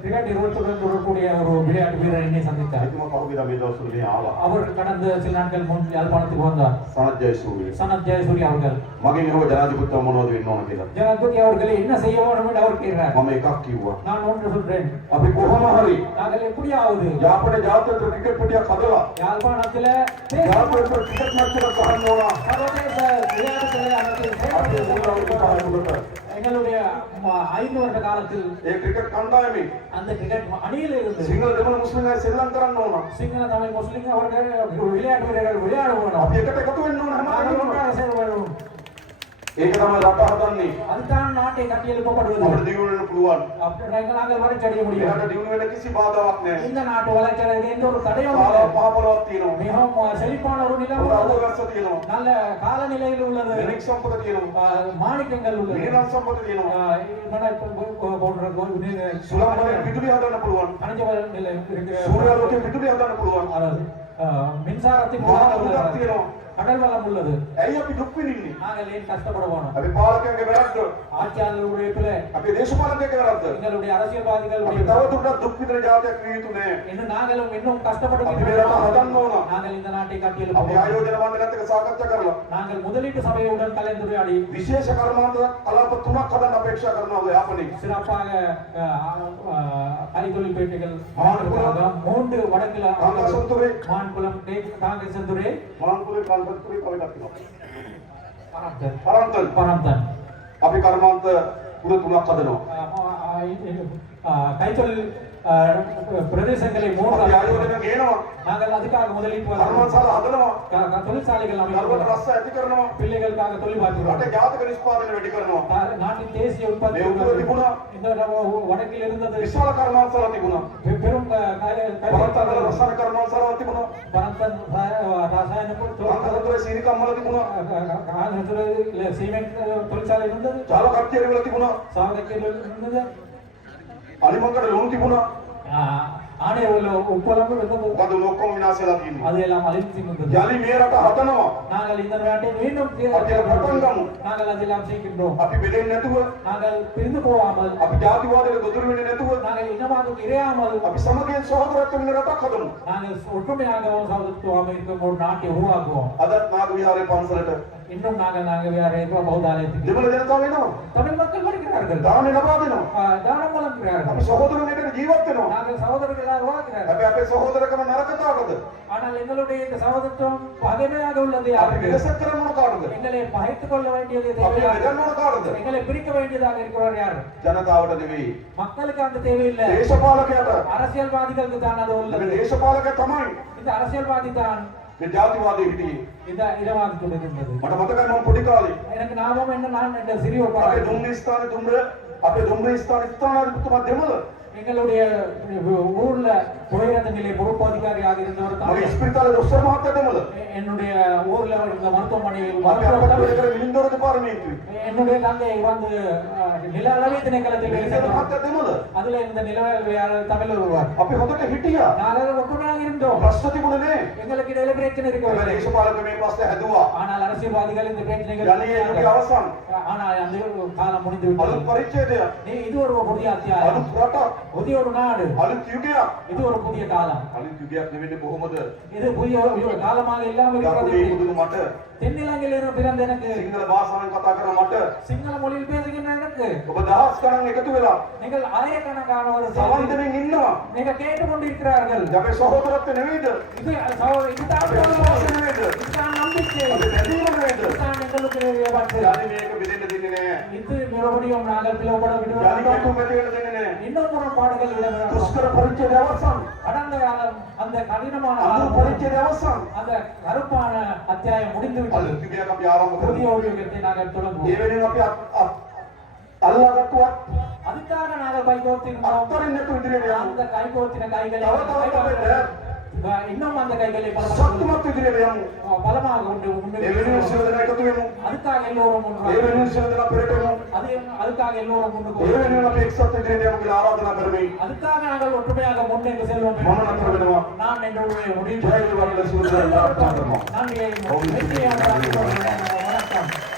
கிரிக்கெட் நிறுவனத்துடன் தொடர்புடைய ஒரு விளையாட்டு வீரர் என்னை சந்தித்தார். ඒකම පහුගියදා මේ දවස්වල මේ ආවා. அவர் கடந்த சில நாட்கள் முன் யாழ்ப்பாணத்துக்கு வந்தார். සනත් ජයසූරිය. சனத் ஜெயசூரிய அவர்கள். මගෙන් අහුව ජනාධිපතිතුමා මොනවද වෙන්න ඕන කියලා. ஜனாதிபதி அவர்களை என்ன செய்ய வேண்டும் என்று அவர் கேட்கிறார். මම එකක් කිව්වා. நான் ஒன்று சொல்றேன். අපි කොහොම හරි நாங்கள் எப்படியாவது යාපනයේ ජාත්‍යන්තර ක්‍රිකට් පිටියක් හදලා யாழ்ப்பாணத்துல ජාත්‍යන්තර ක්‍රිකට් මැච් එකක් ගහන්න ඕන. சர்வதேச விளையாட்டுகளை අපේ அமைத்து මුලවලට පහකට எங்களுடைய 5 வருட காலத்தில் ඒ ක්‍රිකට් කණ්ඩායමේ அந்த கிரிக்கெட் அணியில் இருந்து සිංහල දෙමළ මුස්ලිම් අය සෙල්ලම් කරන්න ඕන. சிங்கள தமிழ் முஸ்லிம் அவர்கள் விளையாட்டு வீரர்கள் விளையாட வேணும். අපි එකට එකතු වෙන්න ඕන நாங்கள் හැමෝටම. ஒன்றாக சேர வேண்டும். ඒක තමයි රට හදන්නේ. அதுதான் நாட்டை கட்டியெழுப்பப்படுவது. අපිට දියුණු වෙන්න පුළුවන්. நாங்கள் வளர்ச்சி அடைய முடியும். ඒකට දියුණු වෙන්න කිසි බාධාවක් නැහැ. இந்த நாட்டு வளர்ச்சி எந்த ஒரு தடையும் කාල இல்லை. පහපලවක් තියෙනවා. மிகவும் செழிப்பான ஒரு நிலம் අපිට உள்ளது. අවකාශ තියෙනවා. நல்ல காலநிலையில் உள்ளது. මිනික් සම්පත තියෙනවා. மாணிக்கங்கள் உள்ளது. මිනිරන් සම්පත තියෙනවා. போன்ற සුලම්බලේ විදුලිය හදන්න පුළුවන්. கனிஜ நிலை இருக்கிற සූර්යාලෝකයේ විදුලිය හදන්න පුළුවන්. அதாவது மின்சாரத்தின் මහා மூலம் උදක් உள்ளது. තියෙනවා. கடல் வளம் உள்ளது. ඇයි අපි දුක් විඳින්නේ? நாங்கள் ஏன் கஷ்டப்படுவோம்? අපි පාලකයන්ගේ වැරද්ද. ஆட்சியாளர்களுடைய பிள்ளை අපි දේශපාලකයන්ගේ වැරද්ද. எங்களுடைய අපි அரசியல்வாதிகளுடைய තවදුරටත් දුක් විඳින ජාතියක් විය යුතු නෑ. இன்னும் நாங்களும் இன்னும் අපි கஷ்டப்பட்டு මේ රට හදන්න ඕන. நாங்கள் இந்த நாட்டை අපි கட்டியெழுப்போம். ආයෝජන මණ්ඩලයත් එක්ක සාකච්ඡා කරලා நாங்கள் முதலீட்டு சபையுடன் கலந்துரையாடி විශේෂ කර්මාන්ත කලාප 3ක් හදන්න අපේක්ෂා කරනවා යාපනයේ. சிறப்பாக கைத்தொழில் பேட்டைகள் மாவட்டங்களாக 3 வடக்குல කාංගසන්තුරේ மான்குளம் காங்கேசந்துறை මාන්කුලේ කාංගසන්තුරේ තව එකක් තියෙනවා. பரந்தன் පරන්තල් பரந்தன் අපි කර්මාන්ත පුර 3ක් හදනවා. கைத்தொழில் பிரதேசங்களை අපි 3 ආයෝජන ගේනවා. நாங்கள் அதுக்காக முதலீட்டு කර්මාන්තශාලා හදනවා. தொழிற்சாலைகள் දරුවට அமைக்கிறோம். රස්ස ඇති කරනවා. பிள்ளைகளுக்காக தொழில் பார்க்கிறோம். රටේ ජාතික නිෂ්පාදනය වැඩි කරනවා. நாட்டின் தேசிய உற்பத்தி මේ උතුර තිබුණා. இந்த வடக்கில் இருந்தது විශාල කර්මාන්තශාලා තිබුණා. பெரும் පරන්තල් රසායන කර්මාන්තශාලා තිබුණා. பரந்தன் ரசாயன කාංගසන්තුරේ සීනි කම්මල තිබුණා. சிமெண்ட் தொழிற்சாலை இருந்தது. ජාල කට්ටිය වල තිබුණා. சாவகத்தில் இருந்தது. අලිමංගල ලුණු තිබුණා. ஆணையர்ல உப்பளம் இருந்தது. මොකද ඔක්කොම විනාශ වෙලා තියෙන්නේ. அது எல்லாம் அழிந்து இருந்தது. යලි මේ රට හදනවා. நாங்கள் இந்த நாட்டை மீண்டும் நாங்கள் அதெல்லாம் செய்கின்றோம். අපි බෙදෙන්නේ නැතුව, நாங்கள் பிரிந்து போகாமல், අපි ජාතිවාදයට ගොදුරු වෙන්නේ නැතුව, நாங்கள் இனவாதத்துக்கு இரையாமல், අපි සමගියෙන් සහෝදරත්වයෙන් ඉන්න රටක් හදමු. நாங்கள் ஒற்றுமையாகவும் சகோதரத்துவமாக இருக்கும் ஒரு நாட்டை உருவாக்குவோம். අදත් නාග විහාරයේ පන්සලට இன்னும் நாங்கள் வேற ஏதோ பௌதாலயத்துக்கு දෙමළ ජනතාව එනවා. தமிழ் மக்கள் வருகிறார்கள். දානේ ලබා දෙනවා. தானம் வழங்குகிறார்கள். අපි සහෝදරයන් එක්ක ජීවත් වෙනවා. நாங்கள் சகோதரர்களாக வாழ்கிறார்கள். හැබැයි අපේ සහෝදරකම නරකතාවද? ஆனால் எங்களுடைய இந்த சகோதரத்துவம் பகைமையாக உள்ளது. අපි වෙනසක් කරන්න ඕන කාටද? எங்களை பகைத்துக் கொள்ள வேண்டியது අපි தேவையாக බෙදන්න ඕන කාටද? எங்களை பிரிக்க வேண்டியதாக இருக்கிறவர் யார்? ජනතාවට නෙවෙයි. மக்களுக்கு அந்த தேவையில்லை. දේශපාලකයාට. அரசியல்வாதிகளுக்கு தான் அது මේ உள்ளது. දේශපාලකයා තමයි இந்த அரசியல்வாதி தான் මේ ජාතිවාදී හිටියේ. இந்த இடவாதத்துடன் இருந்தது. මට මතකයි මම පොඩි කාලේ எனக்கு ஞாபகம் என்ன, நான் இந்த சிறியோர் අපේ பாடல் දුම්රිය ස්ථානේ අපේ දුම්රිය ස්ථානේ ස්ථානාධිපතිතුමා දෙමළ. எங்களுடைய ஊர்ல புகையிரத நிலைய பொறுப்பு அதிகாரியாக இருந்தவர் தான். මගේ ඉස්පිරිතාලේ දොස්තර මහත්තයා දෙමළ. என்னுடைய ஊர்ல இருந்த மருத்துவமனையில் අපි අපට වැඩ කරේ මිලින්දොර දෙපාර්තමේන්තුවේ. என்னுடைய தந்தை வந்து நில அளவை திணைக்களத்தில் வேலை මිලින්දොර செய்தார். මහත්තයා දෙමළ. அதுல இந்த நிலவியலாளர் தமிழ் ஒருவர். අපි හොඳට හිටියා. நாங்கள் ஒற்றுமையாக இருந்தோம். ප්‍රශ්න තිබුණේ නෑ. எங்களுக்கு இடையில பிரச்சனை හැබැයි இருக்கவில்லை. දේශපාලක මේ ප්‍රශ්නේ හැදුවා. ஆனால் அரசியல்வாதிகள் இந்த பிரச்சனைகள் යන්නේ යුගයේ අවසන්. ஆனால் அந்த காலம் முடிந்து අලුත් விட்டது. පරිච්ඡේදයක්. இது ஒரு புதிய அத்தியாயம், අලුත් රටක්. புதிய ஒரு நாடு, අලුත් යුගයක්. இது ஒரு புதிய காலம். අලුත් යුගයක් නෙවෙන්නේ කොහොමද? இது புதிய காலமாக இல்லாமல் දකුණේ இருக்கிறது. මුදුන මට தென்னிலங்கையில் பிறந்த எனக்கு, සිංහල භාෂාවෙන් කතා කරන මට சிங்கள மொழியில் பேசுகின்ற எனக்கு, ඔබ දහස් ගණන් එකතු වෙලා நீங்கள் ஆயிரக்கணக்கானவர் සවන් දෙමින් ඉන්නවා. நீங்க கேட்டுக்கொண்டிருக்கிறார்கள். අපේ සහෝදරත්වය නෙවෙයිද? இது இதுதான் අපේ විශ්වාසය නෙවෙයිද? இதுதான் நம்பிக்கை, අපේ බැඳීම නෙවෙයිද? இதுதான் எங்களுக்கு ஏற்பட்டது. යලි මේක බෙදෙන්න දෙන්නේ නෑ. இது மறுபடியும் நாங்கள் பிளவுபட යලි விடுவோம். කටු මෙතෙන්න දෙන්නේ නෑ. இன்னும் முரண்பாடுகள் இடம்பெறும். දුෂ්කර පරිච්ඡේදය අවසන්. கடந்த காலம், அந்த கடினமான අඳුරු காலம், පරිච්ඡේදය අවසන්. அந்த கருப்பான அத்தியாயம் முடிந்து விட்டது. අලුත් යුගයක් අපි ආරම්භ புதிய කරමු. ஒரு யுகத்தை நாங்கள் ඒ தொடங்குவோம். වෙනුවෙන් අපි අල්ලාගත්තුවත් அதுக்காக நாங்கள் கைகோர்த்திருந்தோம். අත්තරින් නැතු ඉදිරියට යමු. அந்த கைகோர்த்தின கைகளை இன்னும் அந்த கைகளை ශක්තිමත් ඉදිරියට යමු. பலமாக உண்டு ඒ වෙනුවෙන් සියලු දෙනා එකතු වෙමු. அதுக்காக எல்லோரும் ඒ முன்வாங்க. වෙනුවෙන් සියලු දෙනා පෙරට යමු. அதுக்காக எல்லோரும் ඒ முன்னுக்கு වෙනුවෙන් අපි එක්සත් ඉදිරියට යමු කියලා ආරාධනා කරමි. அதுக்காக நாங்கள் ஒற்றுமையாக முன்னேறி செல்வோம். මම නතර වෙනවා. நான் என்னுடைய முடிவு ජය වේවා කියලා සියලු දෙනා ප්‍රාර්ථනා කරනවා. நன்றியை வெற்றியை வணக்கம்.